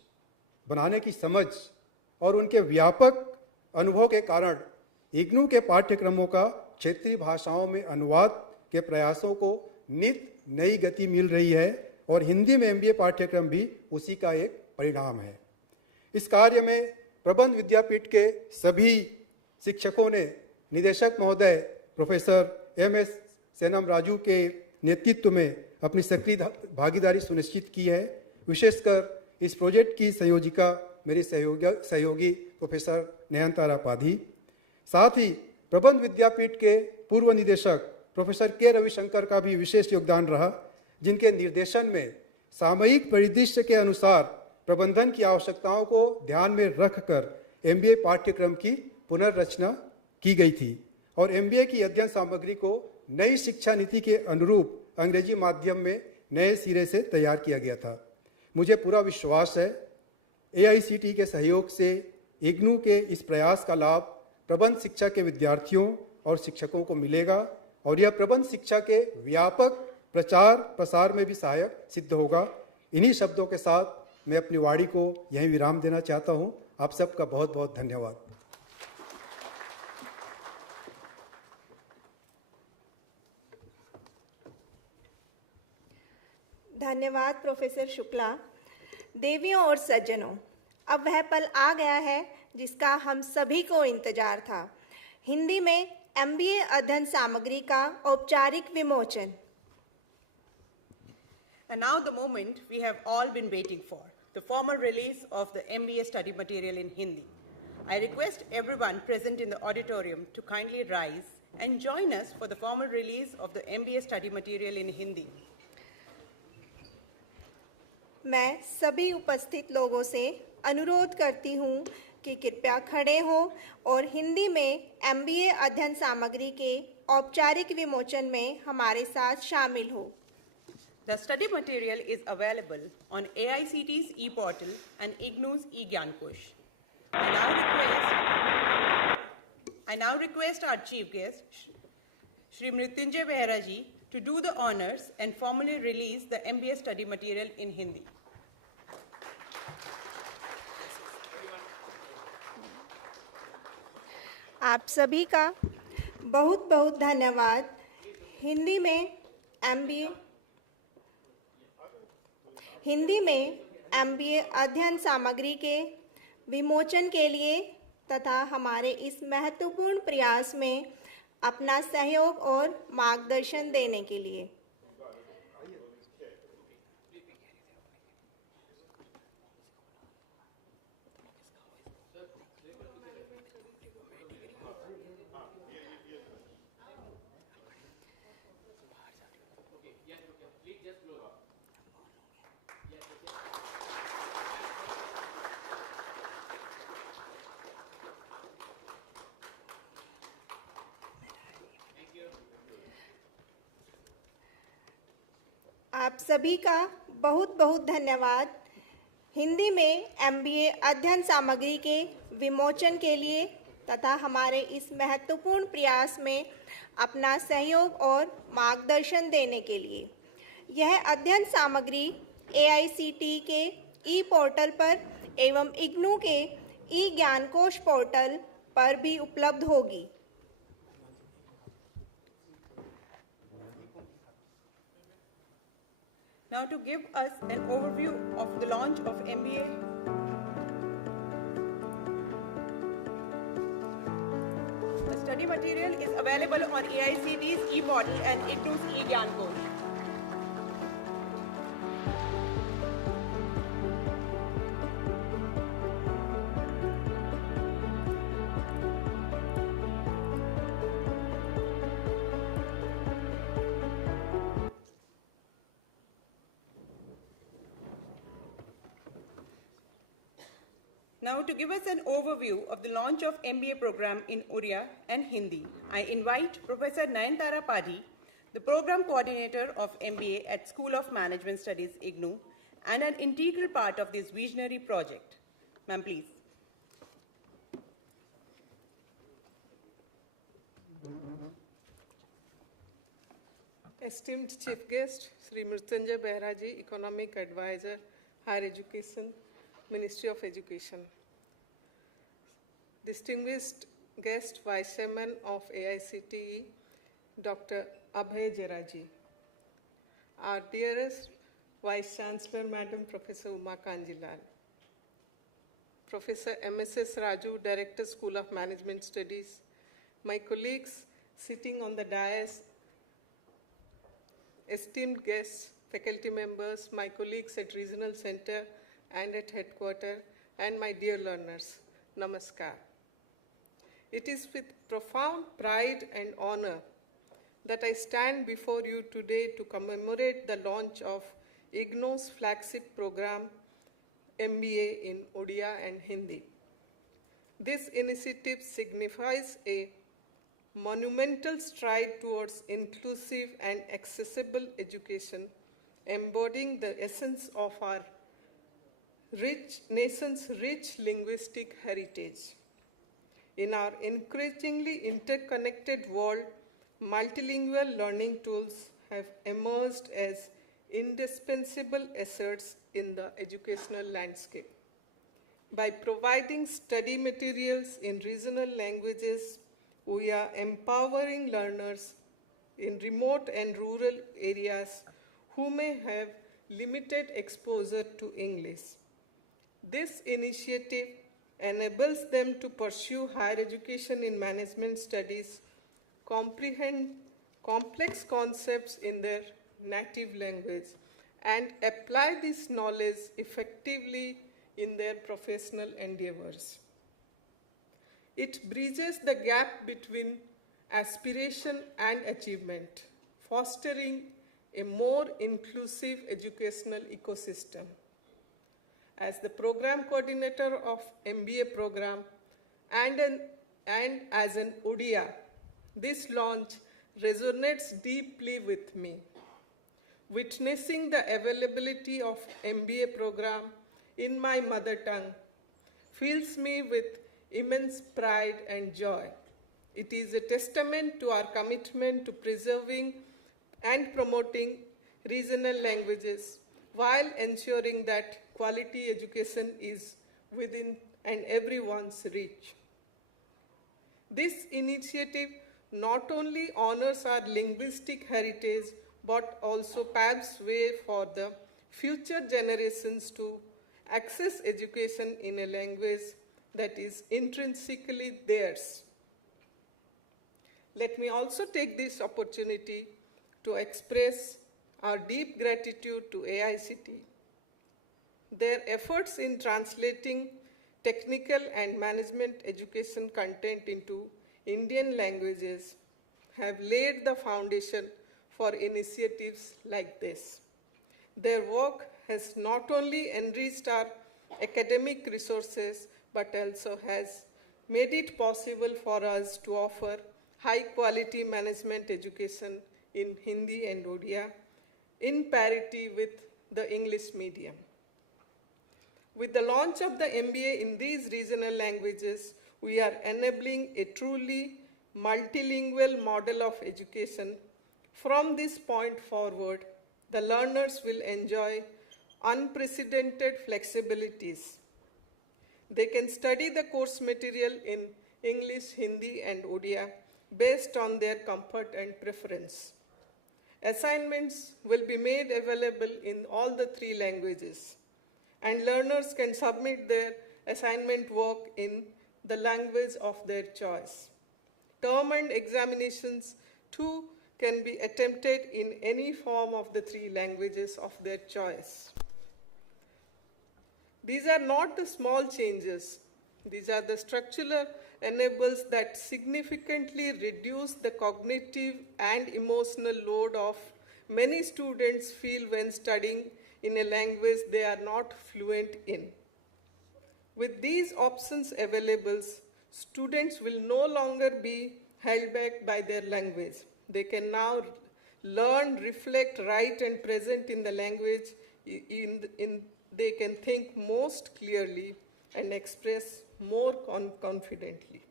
बनाने की समझ और उनके व्यापक अनुभव के कारण इग्नू के पाठ्यक्रमों का क्षेत्रीय भाषाओं में अनुवाद के प्रयासों को नित नई गति मिल रही है और हिंदी में MBA पाठ्यक्रम भी उसी का एक परिणाम है। इस कार्य में प्रबंध विद्यापीठ के सभी शिक्षकों ने निदेशक महोदय प्रोफेसर MS सेनम राजू के नेतृत्व में अपनी सक्रिय भागीदारी सुनिश्चित की है। विशेषकर इस प्रोजेक्ट की संयोजिका मेरी सहयोगी प्रोफेसर नयनतारा पाधी, साथ ही प्रबंध विद्यापीठ के पूर्व निदेशक प्रोफेसर के रविशंकर का भी विशेष योगदान रहा, जिनके निर्देशन में सामयिक परिदृश्य के अनुसार प्रबंधन की आवश्यकताओं को ध्यान में रखकर MBA पाठ्यक्रम की पुनर्रचना की गई थी और MBA की अध्ययन सामग्री को नई शिक्षा नीति के अनुरूप अंग्रेजी माध्यम में नए सिरे से तैयार किया गया था। मुझे पूरा विश्वास है AICTE के सहयोग से इग्नू के इस प्रयास का लाभ प्रबंध शिक्षा के विद्यार्थियों और शिक्षकों को मिलेगा और यह प्रबंध शिक्षा के व्यापक प्रचार प्रसार में भी सहायक सिद्ध होगा। इन्हीं शब्दों के साथ मैं अपनी वाणी को यहीं विराम देना चाहता हूं। आप सबका बहुत बहुत धन्यवाद। धन्यवाद प्रोफेसर शुक्ला। देवियों और सज्जनों, अब वह पल आ गया है जिसका हम सभी को इंतजार था। हिंदी में MBA अध्ययन सामग्री का औपचारिक विमोचन। And now the moment we have all been waiting for, the formal release of the MBA study material in Hindi. I request everyone present in the auditorium to kindly rise and join us for the formal release of the MBA study material in Hindi. मैं सभी उपस्थित लोगों से अनुरोध करती हूँ कि कृपया खड़े हों और हिंदी में MBA अध्ययन सामग्री के औपचारिक विमोचन में हमारे साथ शामिल हो। The study material is available on AICTE's e-portal and IGNOU's e-Gyankosh. I now request our chief guest, Shri Mrityunjay Behra ji, to do the honors and formally release the MBA study material in Hindi. आप सभी का बहुत बहुत धन्यवाद। हिंदी में MBA अध्ययन सामग्री के विमोचन के लिए तथा हमारे इस महत्वपूर्ण प्रयास में अपना सहयोग और मार्गदर्शन देने के लिए। आप सभी का बहुत बहुत धन्यवाद। हिंदी में MBA अध्ययन सामग्री के विमोचन के लिए तथा हमारे इस महत्वपूर्ण प्रयास में अपना सहयोग और मार्गदर्शन देने के लिए। यह अध्ययन सामग्री AICTE के e-पोर्टल पर एवं IGNOU के e-ज्ञानकोश पोर्टल पर भी उपलब्ध होगी। Now to give us an overview of the launch of MBA. The study material is available on AICTE's e-portal and IGNOU's e-Gyankosh. Now, to give us an overview of the launch of MBA program in ODIA and Hindi, I invite Professor Nayantara Padhi, the program coordinator of MBA at School of Management Studies, IGNOU, and an integral part of this visionary project. Ma'am, please. Esteemed Chief Guest, Shri Mrityunjay Behra ji, Economic Advisor, Higher Education, Ministry of Education. distinguished guest Vice Chairman of AICTE, Dr. Abhay Jeraji, our dearest Vice Chancellor, Madam Professor Uma Kanjilal, Professor MSS Raju, Director, School of Management Studies, my colleagues sitting on the dais, esteemed guests, faculty members, my colleagues at Regional Center and at Headquarters, and my dear learners, Namaskar. It is with profound pride and honor that I stand before you today to commemorate the launch of IGNOU's flagship program, MBA in ODIA and Hindi. This initiative signifies a monumental stride towards inclusive and accessible education, embodying the essence of our nation's rich linguistic heritage. In our increasingly interconnected world, multilingual learning tools have emerged as indispensable assets in the educational landscape. By providing study materials in regional languages, we are empowering learners in remote and rural areas who may have limited exposure to English. This initiative enables them to pursue higher education in management studies, comprehend complex concepts in their native language, and apply this knowledge effectively in their professional endeavors. It bridges the gap between aspiration and achievement, fostering a more inclusive educational ecosystem. As the program coordinator of MBA program and as an ODIA, this launch resonates deeply with me. Witnessing the availability of MBA program in my mother tongue fills me with immense pride and joy. It is a testament to our commitment to preserving and promoting regional languages while ensuring that quality education is within and everyone's reach. This initiative not only honors our linguistic heritage, but also paves way for the future generations to access education in a language that is intrinsically theirs. Let me also take this opportunity to express our deep gratitude to AICTE. Their efforts in translating technical and management education content into Indian languages have laid the foundation for initiatives like this. Their work has not only enriched our academic resources, but also has made it possible for us to offer high-quality management education in Hindi and Odia in parity with the English medium. With the launch of the MBA in these regional languages, we are enabling a truly multilingual model of education. From this point forward, the learners will enjoy unprecedented flexibilities. They can study the course material in English, Hindi, and Odia based on their comfort and preference. Assignments will be made available in all the three languages, and learners can submit their assignment work in the language of their choice. Term and examinations, too, can be attempted in any form of the three languages of their choice. These are not the small changes. These are the structural enablers that significantly reduce the cognitive and emotional load of many students feel when studying in a language they are not fluent in. With these options available, students will no longer be held back by their language. They can now learn, reflect, write, and present in the language they can think most clearly and express more confidently.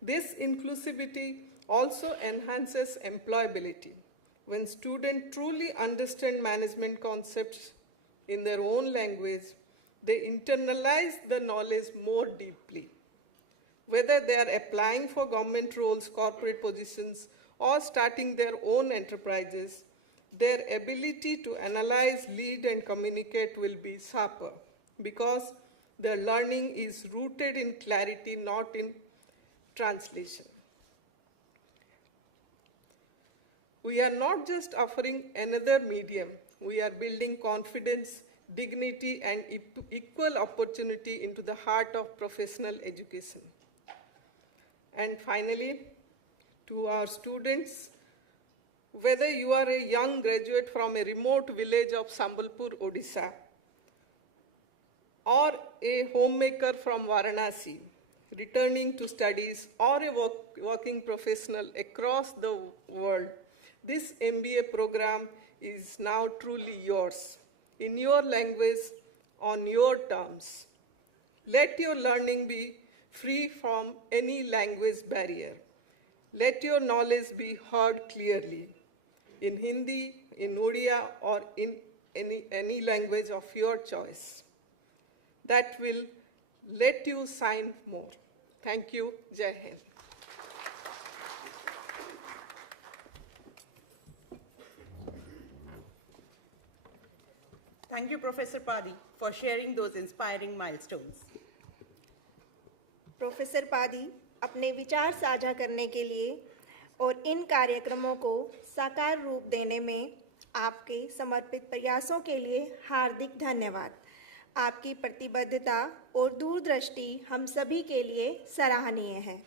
This inclusivity also enhances employability. When students truly understand management concepts in their own language, they internalize the knowledge more deeply. whether they are applying for government roles, corporate positions, or starting their own enterprises, their ability to analyze, lead, and communicate will be sharper because their learning is rooted in clarity, not in translation. We are not just offering another medium, we are building confidence, dignity, and equal opportunity into the heart of professional education. And finally, to our students, whether you are a young graduate from a remote village of Sambalpur, Odisha, or a homemaker from Varanasi, returning to studies, or a working professional across the world, this MBA program is now truly yours, in your language, on your terms. Let your learning be free from any language barrier. Let your knowledge be heard clearly, in Hindi, in ODIA, or in any language of your choice. That will let you shine more. Thank you. Jai Hind. Thank you, Professor Padi, for sharing those inspiring milestones. Professor Padi अपने विचार साझा करने के लिए और इन कार्यक्रमों को साकार रूप देने में आपके समर्पित प्रयासों के लिए हार्दिक धन्यवाद। आपकी प्रतिबद्धता और दूरदृष्टि हम सभी के लिए सराहनीय है।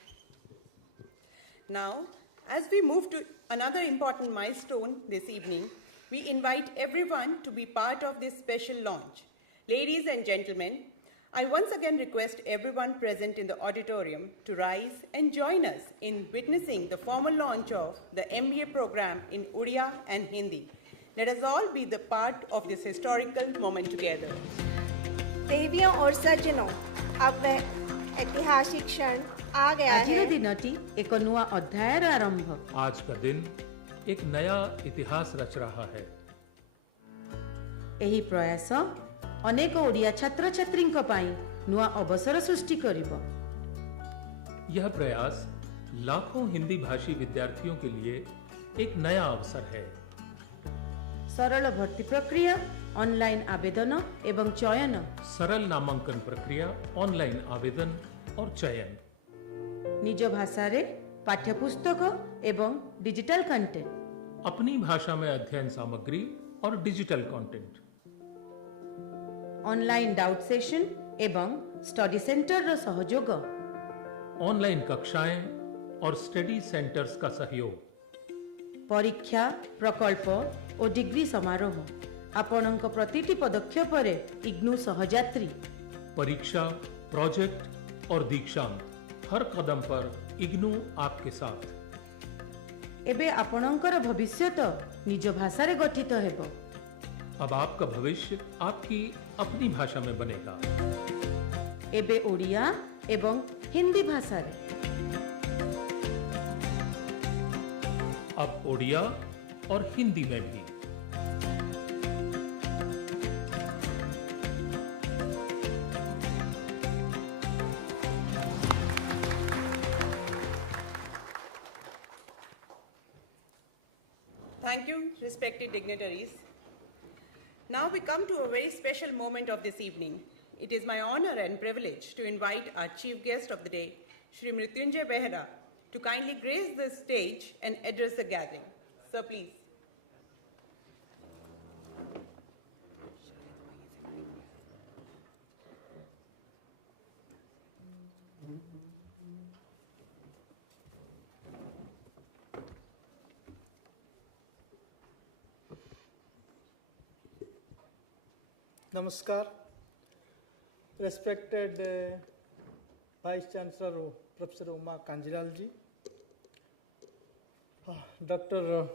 Now, as we move to another important milestone this evening, we invite everyone to be part of this special launch. Ladies and gentlemen, I once again request everyone present in the auditorium to rise and join us in witnessing the formal launch of the MBA program in Odia and Hindi. Let us all be the part of this historical moment together. देवियों और सज्जनों, अब वह ऐतिहासिक क्षण आ गया है। आजिर दिनटी एक नुआ अध्यायर आरंभ। आज का दिन एक नया इतिहास रच रहा है। एही प्रयास अनेक ओडिया छात्र छात्रींक पाई नुआ अवसर सृष्टि करिबो। यह प्रयास लाखों हिंदी भाषी विद्यार्थियों के लिए एक नया अवसर है। सरल भर्ती प्रक्रिया, ऑनलाइन आवेदन एवं चयन, सरल नामांकन प्रक्रिया, ऑनलाइन आवेदन और चयन, निज भाषा रे पाठ्यपुस्तक एवं डिजिटल कंटेंट, अपनी भाषा में अध्ययन सामग्री और digital content, online doubt session एवं स्टडी सेंटर रो सहयोग, ऑनलाइन कक्षाएं और स्टडी सेंटर्स का सहयोग, परीक्षा, प्रकल्प और डिग्री समारोह, आपणक प्रतिटी पदक्षेप रे इग्नू सहयात्री, परीक्षा, प्रोजेक्ट और दीक्षांत, हर कदम पर इग्नू आपके साथ। एबे आपणकर भविष्यत निज भाषा रे गठित हेबो। अब आपका भविष्य आपकी अपनी भाषा में बनेगा। एबे ओडिया एवं हिंदी भाषा रे। अब ओडिया और हिंदी में भी। Thank you, respected dignitaries. Now we come to a very special moment of this evening. It is my honor and privilege to invite our chief guest of the day, Shri Mrityunjay Behera, to kindly grace the stage and address the gathering. Sir, please. Namaskar, respected Vice Chancellor Professor Uma Kanjilal ji, Dr.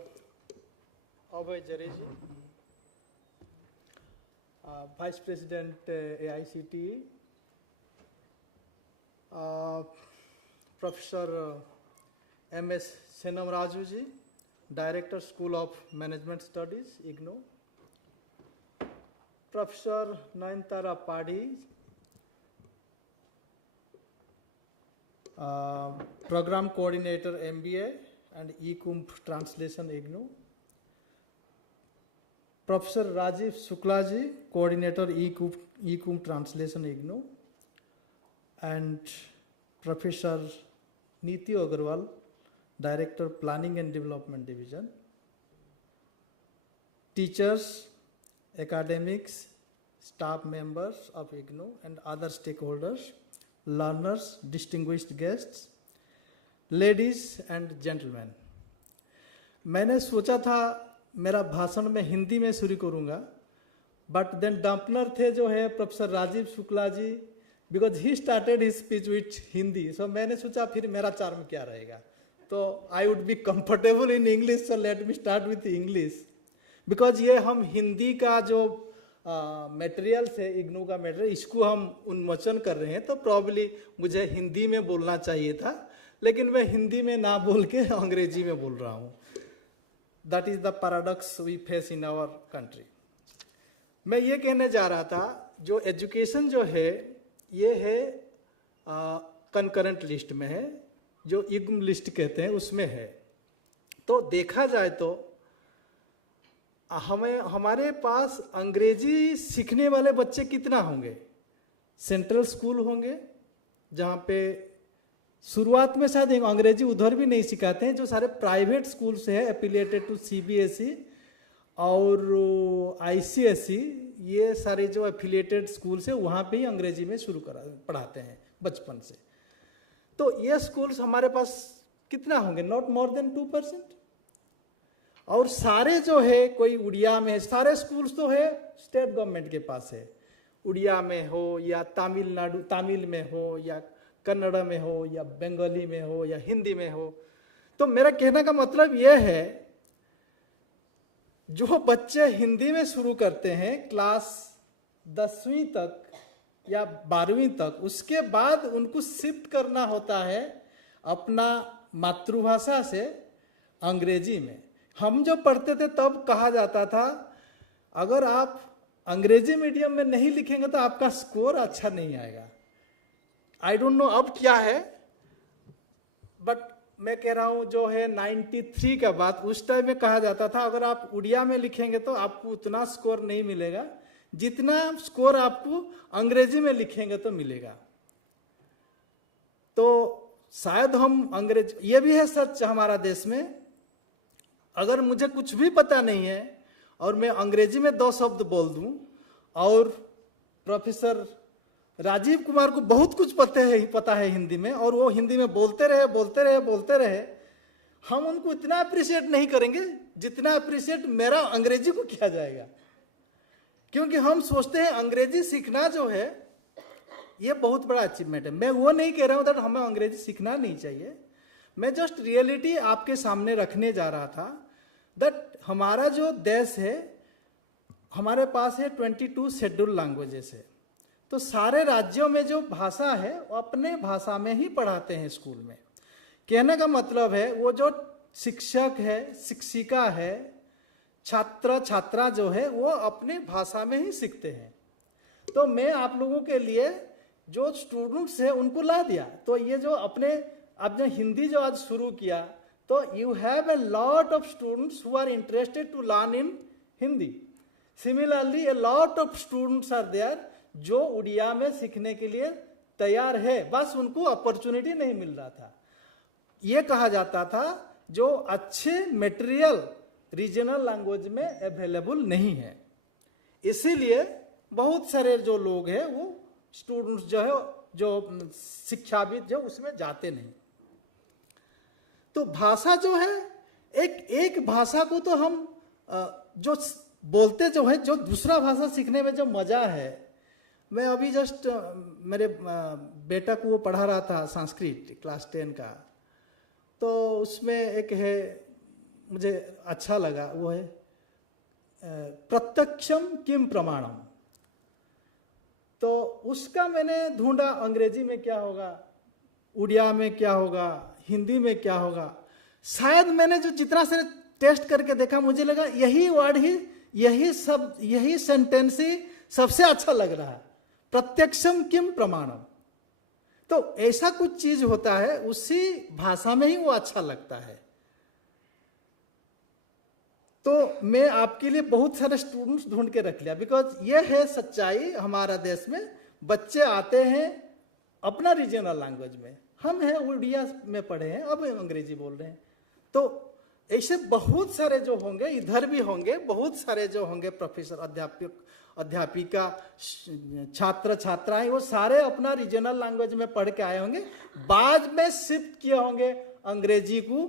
Abhay Jare ji, Vice President AICTE, Professor MS Senam Raju ji, Director School of Management Studies, IGNOU, Professor Nayantara Padi, Program Coordinator MBA and E-Kump Translation IGNOU. Professor Rajiv Suklaji, Coordinator E-Kump Translation IGNOU. And Professor Niti Agarwal, Director Planning and Development Division. Teachers, academics, staff members of IGNOU and other stakeholders, learners, distinguished guests, ladies and gentlemen. मैंने सोचा था मेरा भाषण में हिंदी में शुरू करूंगा, but then डम्पनर थे जो है professor Rajeev Shukla ji, because he started his speech with Hindi, so मैंने सोचा फिर मेरा चार्म क्या रहेगा, तो I would be comfortable in English, so let me start with English, because ये हम हिंदी का जो मटेरियल है, इग्नू का मटेरियल, इसको हम उन्मोचन कर रहे हैं, तो प्रॉब्ली मुझे हिंदी में बोलना चाहिए था, लेकिन मैं हिंदी में ना बोल के अंग्रेजी में बोल रहा हूँ. That is the paradox we face in our country. मैं ये कहने जा रहा था, जो एजुकेशन जो है ये है कंकरेंट लिस्ट में है, जो इग्म लिस्ट कहते हैं उसमें है. तो देखा जाए तो हमारे पास अंग्रेजी सीखने वाले बच्चे कितना होंगे. सेंट्रल स्कूल होंगे जहाँ पे शुरुआत में शायद अंग्रेजी उधर भी नहीं सिखाते हैं, जो सारे प्राइवेट स्कूल से है एफिलिएटेड टू CBSE और ICSE, ये सारे जो एफिलिएटेड स्कूल से वहाँ पे ही अंग्रेजी में पढ़ाते हैं बचपन से. तो ये स्कूल्स हमारे पास कितना होंगे, नॉट मोर देन 2%. और सारे जो है कोई उड़िया में है, सारे स्कूल्स तो है स्टेट गवर्नमेंट के पास है, उड़िया में हो या तमिल में हो या कन्नड़ में हो या बंगाली में हो या हिंदी में हो. तो मेरा कहने का मतलब यह है, जो बच्चे हिंदी में शुरू करते हैं क्लास 10वीं तक या 12वीं तक, उसके बाद उनको शिफ्ट करना होता है अपना मातृभाषा से अंग्रेजी में. हम जब पढ़ते थे तब कहा जाता था, अगर आप अंग्रेजी मीडियम में नहीं लिखेंगे तो आपका स्कोर अच्छा नहीं आएगा. आई डोंट नो अब क्या है, बट मैं कह रहा हूं जो है 93 के बाद, उस टाइम में कहा जाता था अगर आप उड़िया में लिखेंगे तो आपको उतना स्कोर नहीं मिलेगा जितना स्कोर आपको अंग्रेजी में लिखेंगे तो मिलेगा. तो शायद हम अंग्रेज, ये भी है सच हमारा देश में, अगर मुझे कुछ भी पता नहीं है और मैं अंग्रेजी में 2 शब्द बोल दूं और प्रोफेसर राजीव कुमार को बहुत कुछ पता है हिंदी में, और वो हिंदी में बोलते रहे, हम उनको इतना अप्रिशिएट नहीं करेंगे जितना अप्रिशिएट मेरा अंग्रेजी को किया जाएगा. क्योंकि हम सोचते हैं अंग्रेजी सीखना जो है ये बहुत बड़ा अचीवमेंट है. मैं वो नहीं कह रहा हूं दैट हमें अंग्रेजी सीखना नहीं चाहिए, मैं जस्ट रियलिटी आपके सामने रखने जा रहा था दैट हमारा जो देश है, हमारे पास है 22 शेड्यूल लैंग्वेजेस है. तो सारे राज्यों में जो भाषा है वो अपने भाषा में ही पढ़ाते हैं स्कूल में. कहने का मतलब है वो जो शिक्षक है, शिक्षिका है, छात्र छात्रा जो है वो अपने भाषा में ही सीखते हैं. तो मैं आप लोगों के लिए जो स्टूडेंट्स है उनको ला दिया. तो ये जो आपने हिंदी जो आज शुरू किया, तो you have a lot of students who are interested to learn in Hindi. Similarly a lot of students are there जो उड़िया में सीखने के लिए तैयार है, बस उनको अपॉर्चुनिटी नहीं मिल रहा था. ये कहा जाता था जो अच्छे मटेरियल रीजनल लैंग्वेज में अवेलेबल नहीं है, इसीलिए बहुत सारे जो लोग हैं वो स्टूडेंट्स जो है, जो शिक्षाविद जो उसमें जाते नहीं. तो भाषा जो है, एक भाषा को तो हम जो बोलते जो है, जो दूसरा भाषा सीखने में जो मजा है, मैं अभी जस्ट मेरे बेटा को वो पढ़ा रहा था संस्कृत क्लास 10 का, तो उसमें एक है मुझे अच्छा लगा, वो है प्रत्यक्षम किम प्रमाणम. तो उसका मैंने ढूंढा अंग्रेजी में क्या होगा, उड़िया में क्या होगा, हिंदी में क्या होगा. शायद मैंने जो जितना से टेस्ट करके देखा, मुझे लगा यही वर्ड ही, यही सेंटेंस ही सबसे अच्छा लग रहा है, प्रत्यक्षम किम प्रमाणम. तो ऐसा कुछ चीज होता है, उसी भाषा में ही वो अच्छा लगता है। तो मैं आपके लिए बहुत सारे स्टूडेंट्स ढूंढ के रख लिया, बिकॉज ये है सच्चाई हमारा देश में। बच्चे आते हैं अपना रीजनल लैंग्वेज में, हम हैं उड़िया में पढ़े हैं, अब अंग्रेजी बोल रहे हैं। तो ऐसे बहुत सारे जो होंगे, इधर भी होंगे बहुत सारे जो होंगे प्रोफेसर, अध्यापक, अध्यापिका, छात्र छात्राएं, वो सारे अपना रीजनल लैंग्वेज में पढ़ के आए होंगे, बाद में शिफ्ट किए होंगे अंग्रेजी को,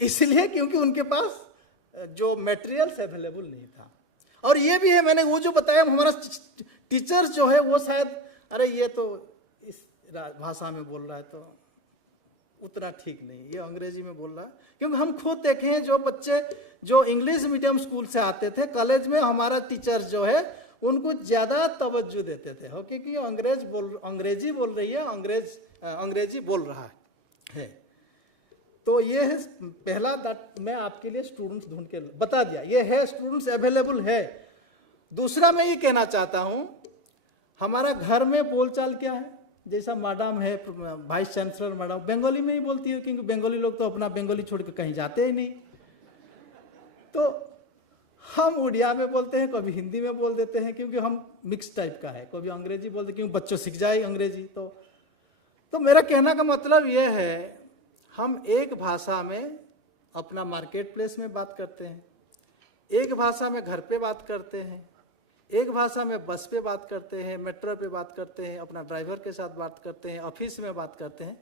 इसलिए क्योंकि उनके पास जो मटेरियल्स अवेलेबल नहीं था। और ये भी है, मैंने वो जो बताया, हमारा टीचर्स जो है वो शायद, अरे ये तो इस भाषा में बोल रहा है तो उतना ठीक नहीं, ये अंग्रेजी में बोल रहा है। क्योंकि हम खुद देखे हैं, जो बच्चे जो इंग्लिश मीडियम स्कूल से आते थे, कॉलेज में हमारा टीचर्स जो है उनको ज्यादा तवज्जो देते थे, हो क्योंकि अंग्रेजी बोल रही है, अंग्रेजी बोल रहा है। तो ये है पहला, दैट मैं आपके लिए स्टूडेंट्स ढूंढ के बता दिया, ये है स्टूडेंट्स अवेलेबल है। दूसरा मैं ये कहना चाहता हूं, हमारा घर में बोलचाल क्या है, जैसा मैडम है, वाइस चांसलर मैडम बंगाली में ही बोलती है, क्योंकि बंगाली लोग तो अपना बंगाली छोड़ के कहीं जाते ही नहीं। तो हम उड़िया में बोलते हैं, कभी हिंदी में बोल देते हैं, क्योंकि हम मिक्स टाइप का है, कभी अंग्रेजी बोलते, क्योंकि बच्चों सीख जाए अंग्रेजी। तो मेरा कहना का मतलब ये है, हम एक भाषा में अपना मार्केट प्लेस में बात करते हैं, एक भाषा में घर पे बात करते हैं, एक भाषा में बस पे बात करते हैं, मेट्रो पे बात करते हैं, अपना ड्राइवर के साथ बात करते हैं, ऑफिस में बात करते हैं,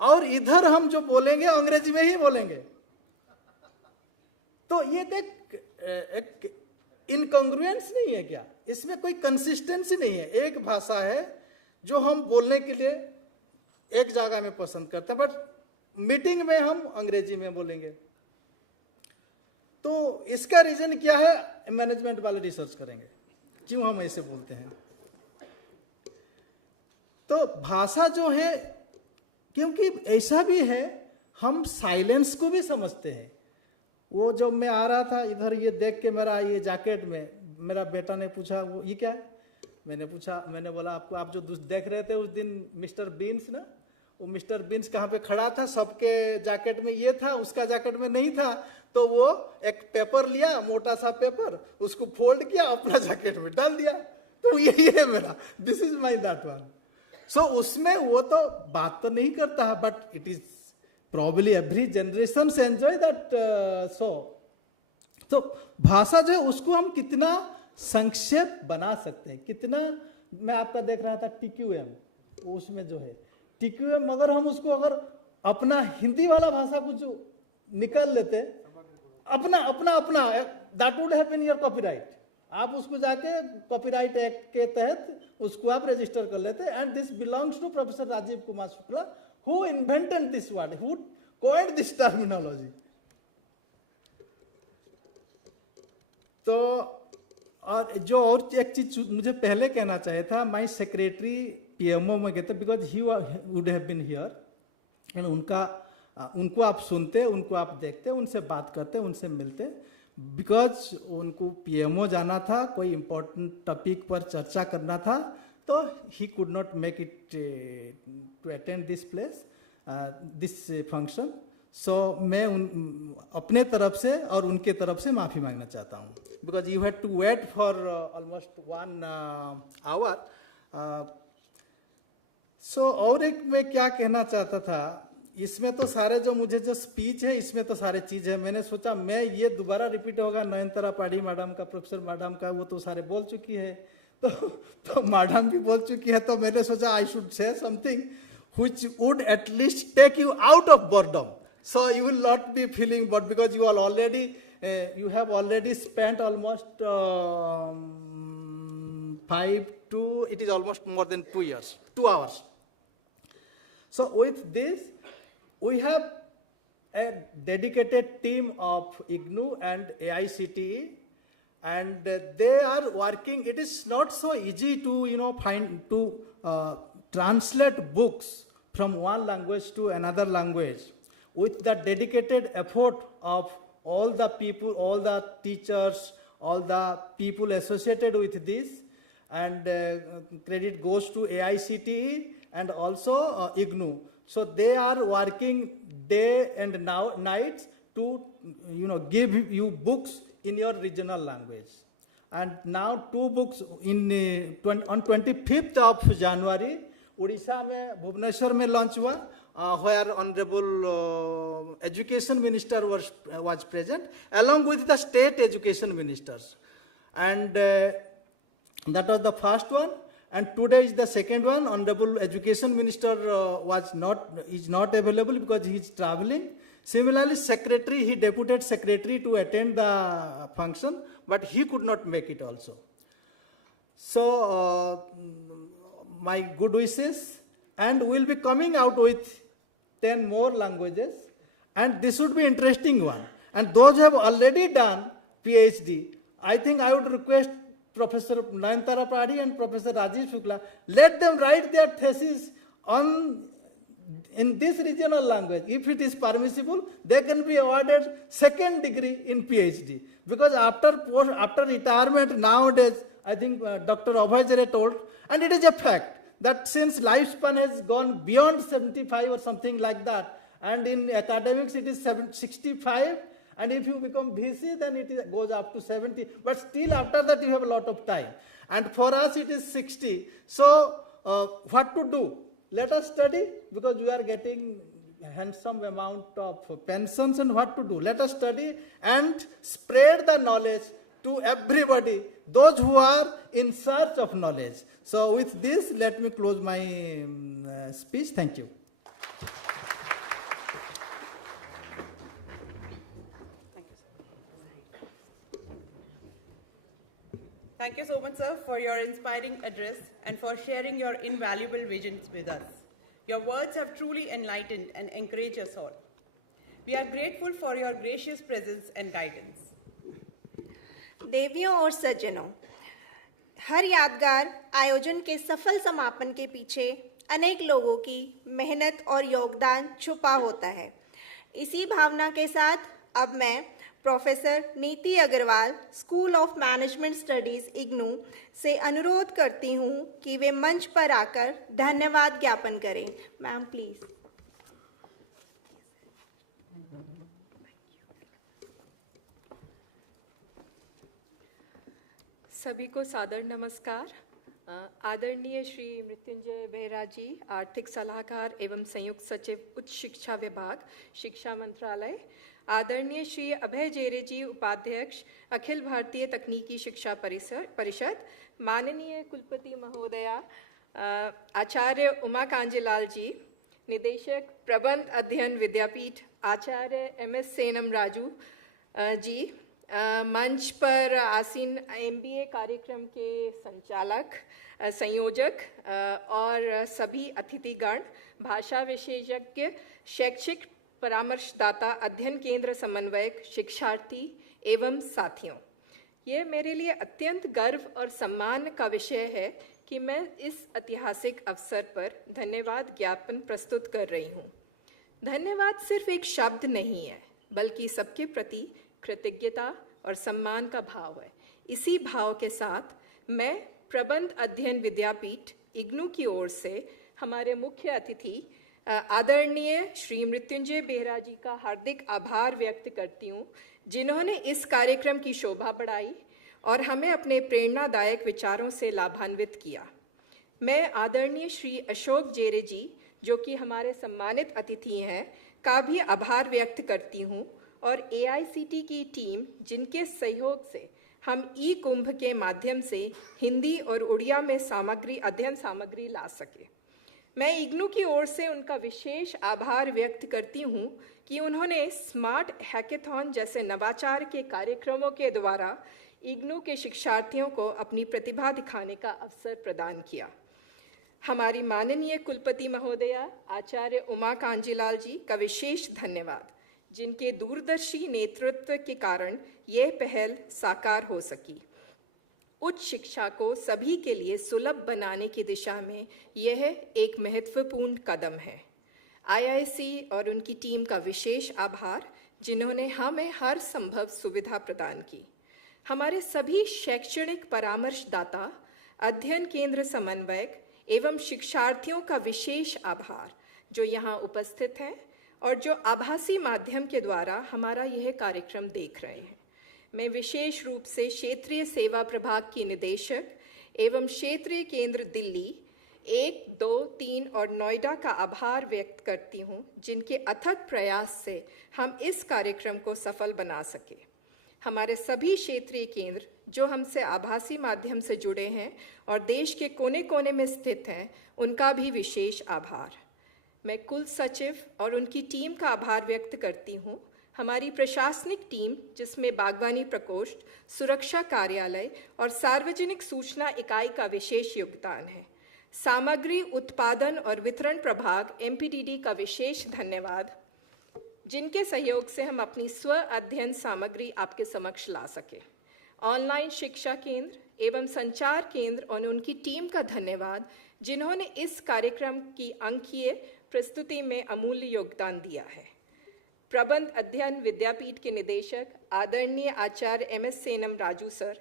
और इधर हम जो बोलेंगे अंग्रेजी में ही बोलेंगे। तो ये एक इनकॉन्ग्रुएंस नहीं है क्या, इसमें कोई कंसिस्टेंसी नहीं है। एक भाषा है जो हम बोलने के लिए एक जगह में पसंद करते हैं, बट मीटिंग में हम अंग्रेजी में बोलेंगे। तो इसका रीजन क्या है, मैनेजमेंट वाले रिसर्च करेंगे क्यों हम ऐसे बोलते हैं। तो भाषा जो है, क्योंकि ऐसा भी है, हम साइलेंस को भी समझते हैं। वो जब मैं आ रहा था इधर, ये देख के मेरा ये जैकेट में, मेरा बेटा ने पूछा वो ये क्या है, मैंने बोला आपको, आप जो देख रहे थे उस दिन मिस्टर बीन्स ना, वो मिस्टर बीन्स कहाँ पे खड़ा था, सबके जैकेट में ये था, उसका जैकेट में नहीं था। तो वो एक पेपर लिया, मोटा सा पेपर, उसको फोल्ड किया, अपना जैकेट में डाल दिया। तो ये है मेरा, this is my that one. So उसमें वो तो बात तो नहीं करता है, but it is probably every generation से एंजॉय दैट। तो भाषा जो है उसको हम कितना संक्षेप बना सकते हैं, कितना। मैं आपका देख रहा था TQM, उसमें जो है TQM, अगर हम उसको अगर अपना हिंदी वाला भाषा को जो निकाल लेते, अपना that would have been your copyright. आप उसको जाके कॉपीराइट एक्ट के तहत उसको आप रजिस्टर कर लेते, and this belongs to professor Rajeev Kumar Shukla, who invented this word, who coined this terminology. तो और एक चीज मुझे पहले कहना चाहिए था, माई सेक्रेटरी PMO में गए थे, because he would have been here, and उनको आप सुनते, उनको आप देखते, उनसे बात करते, उनसे मिलते, बिकॉज उनको PMO जाना था, कोई इम्पोर्टेंट टॉपिक पर चर्चा करना था, तो he could not make it to attend this place, this function. So मैं अपने तरफ से और उनके तरफ से माफ़ी मांगना चाहता हूँ, because you had to wait for almost 1 hour. So और एक मैं क्या कहना चाहता था, इसमें तो सारे जो मुझे जो स्पीच है, इसमें तो सारे चीज है। मैंने सोचा मैं ये दोबारा रिपीट होगा, नयनतारा पाढ़ी मैडम का, प्रोफेसर मैडम का, वो तो सारे बोल चुकी है, तो मैडम भी बोल चुकी है, तो मैंने सोचा I should say something which would at least take you out of boredom, so you will not be feeling bored, because you are already you have already spent almost it is almost more than 2 hours. So with this, we have a dedicated team of IGNU and AICTE, and they are working. It is not so easy to translate books from one language to another language. With the dedicated effort of all the people, all the teachers, all the people associated with this, and credit goes to AICTE and also IGNU. So they are working day and nights to give you books in your regional language. And now 2 books on 25th of January, Odisha में भुवनेश्वर में launch हुआ, where Honorable Education Minister was present, along with the state education ministers. And that was the first one. And today is the second one. Honorable Education Minister is not available because he is traveling. Similarly, Secretary, he deputed Secretary to attend the function, but he could not make it also. So, my good wishes, and we'll be coming out with 10 more languages, and this would be interesting one. And those who have already done PhD, I think I would request Professor Nayantara Pradhi and Professor Rajiv Shukla, let them write their thesis in this regional language. If it is permissible, they can be awarded 2nd degree in PhD. Because after retirement nowadays, I think Dr. Abhay Jare told, and it is a fact, that since lifespan has gone beyond 75 or something like that, and in academics it is 65, and if you become VC, then it goes up to 70. But still after that, you have a lot of time. And for us, it is 60. So what to do? Let us study, because we are getting a handsome amount of pensions, and what to do? Let us study and spread the knowledge to everybody, those who are in search of knowledge. So with this, let me close my speech. Thank you. Thank you so much, sir, for your inspiring address and for sharing your invaluable visions with us. Your words have truly enlightened and encouraged us all. We are grateful for your gracious presence and guidance. देवियों और सज्जनों, हर यादगार आयोजन के सफल समापन के पीछे अनेक लोगों की मेहनत और योगदान छुपा होता है। इसी भावना के साथ अब मैं professor Niti Agarwal, school of management studies IGNOU से अनुरोध करती हूं कि वे मंच पर आकर धन्यवाद ज्ञापन करें। Ma'am please. सभी को सादर नमस्कार। आदरणीय श्री मृत्युंजय बेहरा जी, आर्थिक सलाहकार एवं संयुक्त सचिव उच्च शिक्षा विभाग, शिक्षा मंत्रालय, आदरणीय श्री अभय जेरे जी, उपाध्यक्ष अखिल भारतीय तकनीकी शिक्षा परिषद, माननीय कुलपति महोदया आचार्य उमा कांजीलाल जी, निदेशक प्रबंध अध्ययन विद्यापीठ आचार्य MS सेनम राजू जी, मंच पर आसीन MBA कार्यक्रम के संचालक, संयोजक और सभी अतिथिगण, भाषा विशेषज्ञ, शैक्षिक परामर्शदाता, अध्ययन केंद्र समन्वयक, शिक्षार्थी एवं साथियों, ये मेरे लिए अत्यंत गर्व और सम्मान का विषय है कि मैं इस ऐतिहासिक अवसर पर धन्यवाद ज्ञापन प्रस्तुत कर रही हूँ। धन्यवाद सिर्फ एक शब्द नहीं है, बल्कि सबके प्रति कृतज्ञता और सम्मान का भाव है। इसी भाव के साथ मैं प्रबंध अध्ययन विद्यापीठ इग्नू की ओर से हमारे मुख्य अतिथि आदरणीय श्री मृत्युंजय बेहरा जी का हार्दिक आभार व्यक्त करती हूँ, जिन्होंने इस कार्यक्रम की शोभा बढ़ाई और हमें अपने प्रेरणादायक विचारों से लाभान्वित किया। मैं आदरणीय श्री अशोक जेरे जी, जो कि हमारे सम्मानित अतिथि हैं, का भी आभार व्यक्त करती हूँ और AICT की टीम, जिनके सहयोग से हम कुंभ के माध्यम से हिंदी और उड़िया में अध्ययन सामग्री ला सके। मैं इग्नू की ओर से उनका विशेष आभार व्यक्त करती हूँ कि उन्होंने स्मार्ट हैकेथॉन जैसे नवाचार के कार्यक्रमों के द्वारा इग्नू के शिक्षार्थियों को अपनी प्रतिभा दिखाने का अवसर प्रदान किया। हमारी माननीय कुलपति महोदया आचार्य उमा कांजीलाल जी का विशेष धन्यवाद, जिनके दूरदर्शी नेतृत्व के कारण ये पहल साकार हो सकी। उच्च शिक्षा को सभी के लिए सुलभ बनाने की दिशा में यह एक महत्वपूर्ण कदम है। IIC और उनकी टीम का विशेष आभार, जिन्होंने हमें हर संभव सुविधा प्रदान की। हमारे सभी शैक्षणिक परामर्शदाता, अध्ययन केंद्र समन्वयक एवं शिक्षार्थियों का विशेष आभार जो यहाँ उपस्थित हैं और जो आभासी माध्यम के द्वारा हमारा यह कार्यक्रम देख रहे हैं। मैं विशेष रूप से क्षेत्रीय सेवा प्रभाग की निदेशक एवं क्षेत्रीय केंद्र दिल्ली 1, 2, 3 और नोएडा का आभार व्यक्त करती हूँ, जिनके अथक प्रयास से हम इस कार्यक्रम को सफल बना सके। हमारे सभी क्षेत्रीय केंद्र जो हमसे आभासी माध्यम से जुड़े हैं और देश के कोने कोने में स्थित हैं, उनका भी विशेष आभार। मैं कुल सचिव और उनकी टीम का आभार व्यक्त करती हूँ। हमारी प्रशासनिक टीम, जिसमें बागवानी प्रकोष्ठ, सुरक्षा कार्यालय और सार्वजनिक सूचना इकाई का विशेष योगदान है। सामग्री उत्पादन और वितरण प्रभाग MPDD का विशेष धन्यवाद, जिनके सहयोग से हम अपनी स्व अध्ययन सामग्री आपके समक्ष ला सके। ऑनलाइन शिक्षा केंद्र एवं संचार केंद्र और उनकी टीम का धन्यवाद, जिन्होंने इस कार्यक्रम की अंकीय प्रस्तुति में अमूल्य योगदान दिया है। प्रबंध अध्ययन विद्यापीठ के निदेशक आदरणीय आचार्य MS सेनम राजू सर,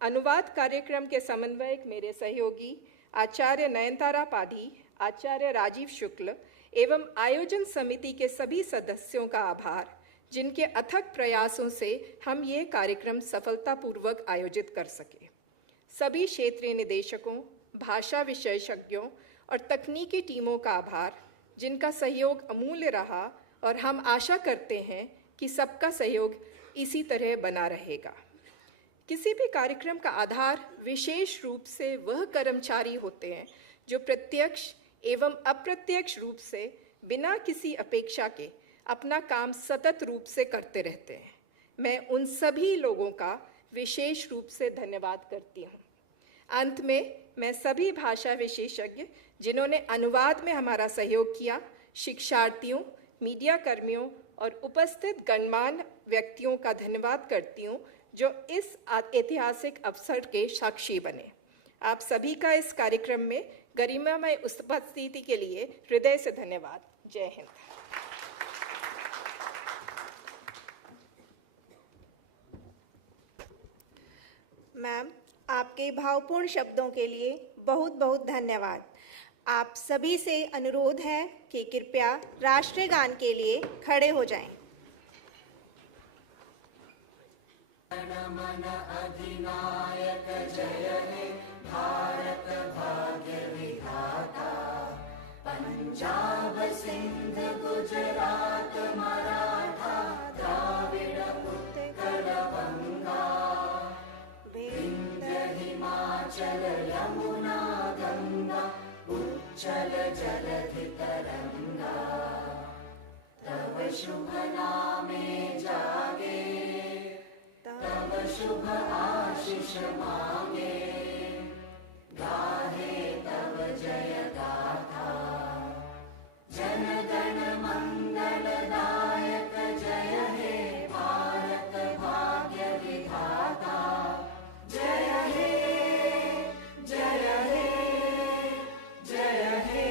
अनुवाद कार्यक्रम के समन्वयक मेरे सहयोगी आचार्य नयनतारा पाधी, आचार्य राजीव शुक्ल एवं आयोजन समिति के सभी सदस्यों का आभार, जिनके अथक प्रयासों से हम ये कार्यक्रम सफलतापूर्वक आयोजित कर सके। सभी क्षेत्रीय निदेशकों, भाषा विशेषज्ञों और तकनीकी टीमों का आभार, जिनका सहयोग अमूल्य रहा और हम आशा करते हैं कि सबका सहयोग इसी तरह बना रहेगा। किसी भी कार्यक्रम का आधार विशेष रूप से वह कर्मचारी होते हैं जो प्रत्यक्ष एवं अप्रत्यक्ष रूप से बिना किसी अपेक्षा के अपना काम सतत रूप से करते रहते हैं। मैं उन सभी लोगों का विशेष रूप से धन्यवाद करती हूँ। अंत में मैं सभी भाषा विशेषज्ञ जिन्होंने अनुवाद में हमारा सहयोग किया, शिक्षार्थियों, मीडिया कर्मियों और उपस्थित गणमान्य व्यक्तियों का धन्यवाद करती हूँ जो इस ऐतिहासिक अवसर के साक्षी बने। आप सभी का इस कार्यक्रम में गरिमामय उपस्थिति के लिए हृदय से धन्यवाद। जय हिंद। मैम, आपके भावपूर्ण शब्दों के लिए बहुत बहुत धन्यवाद। आप सभी से अनुरोध है कि कृपया राष्ट्रीय गान के लिए खड़े हो जाएं। मन अधिनायक जय हे भारत भाग्य विधाता, पंजाब सिंध गुजरात मराठा द्राविड़ उत्कल बंगा, विंध्य हिमाचल यमुना गंगा उच्चल जलधि तरंगा, तव शुभ नामे जागे, तव शुभ आशीष मांगे, गाहे तव जय गाथा, जन गण मंगल दायक जय हे भारत भाग्य विधाता, जय हे जय हे जय हे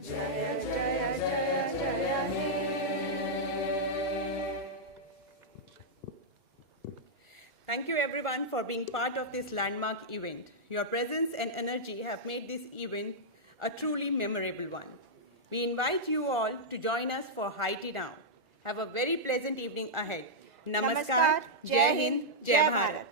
जय जय जय जय हे। Thank you everyone for being part of this landmark event. Your presence and energy have made this event a truly memorable one. We invite you all to join us for High Tea now. Have a very pleasant evening ahead. Namaskar, Jai Hind, Jai Bharat.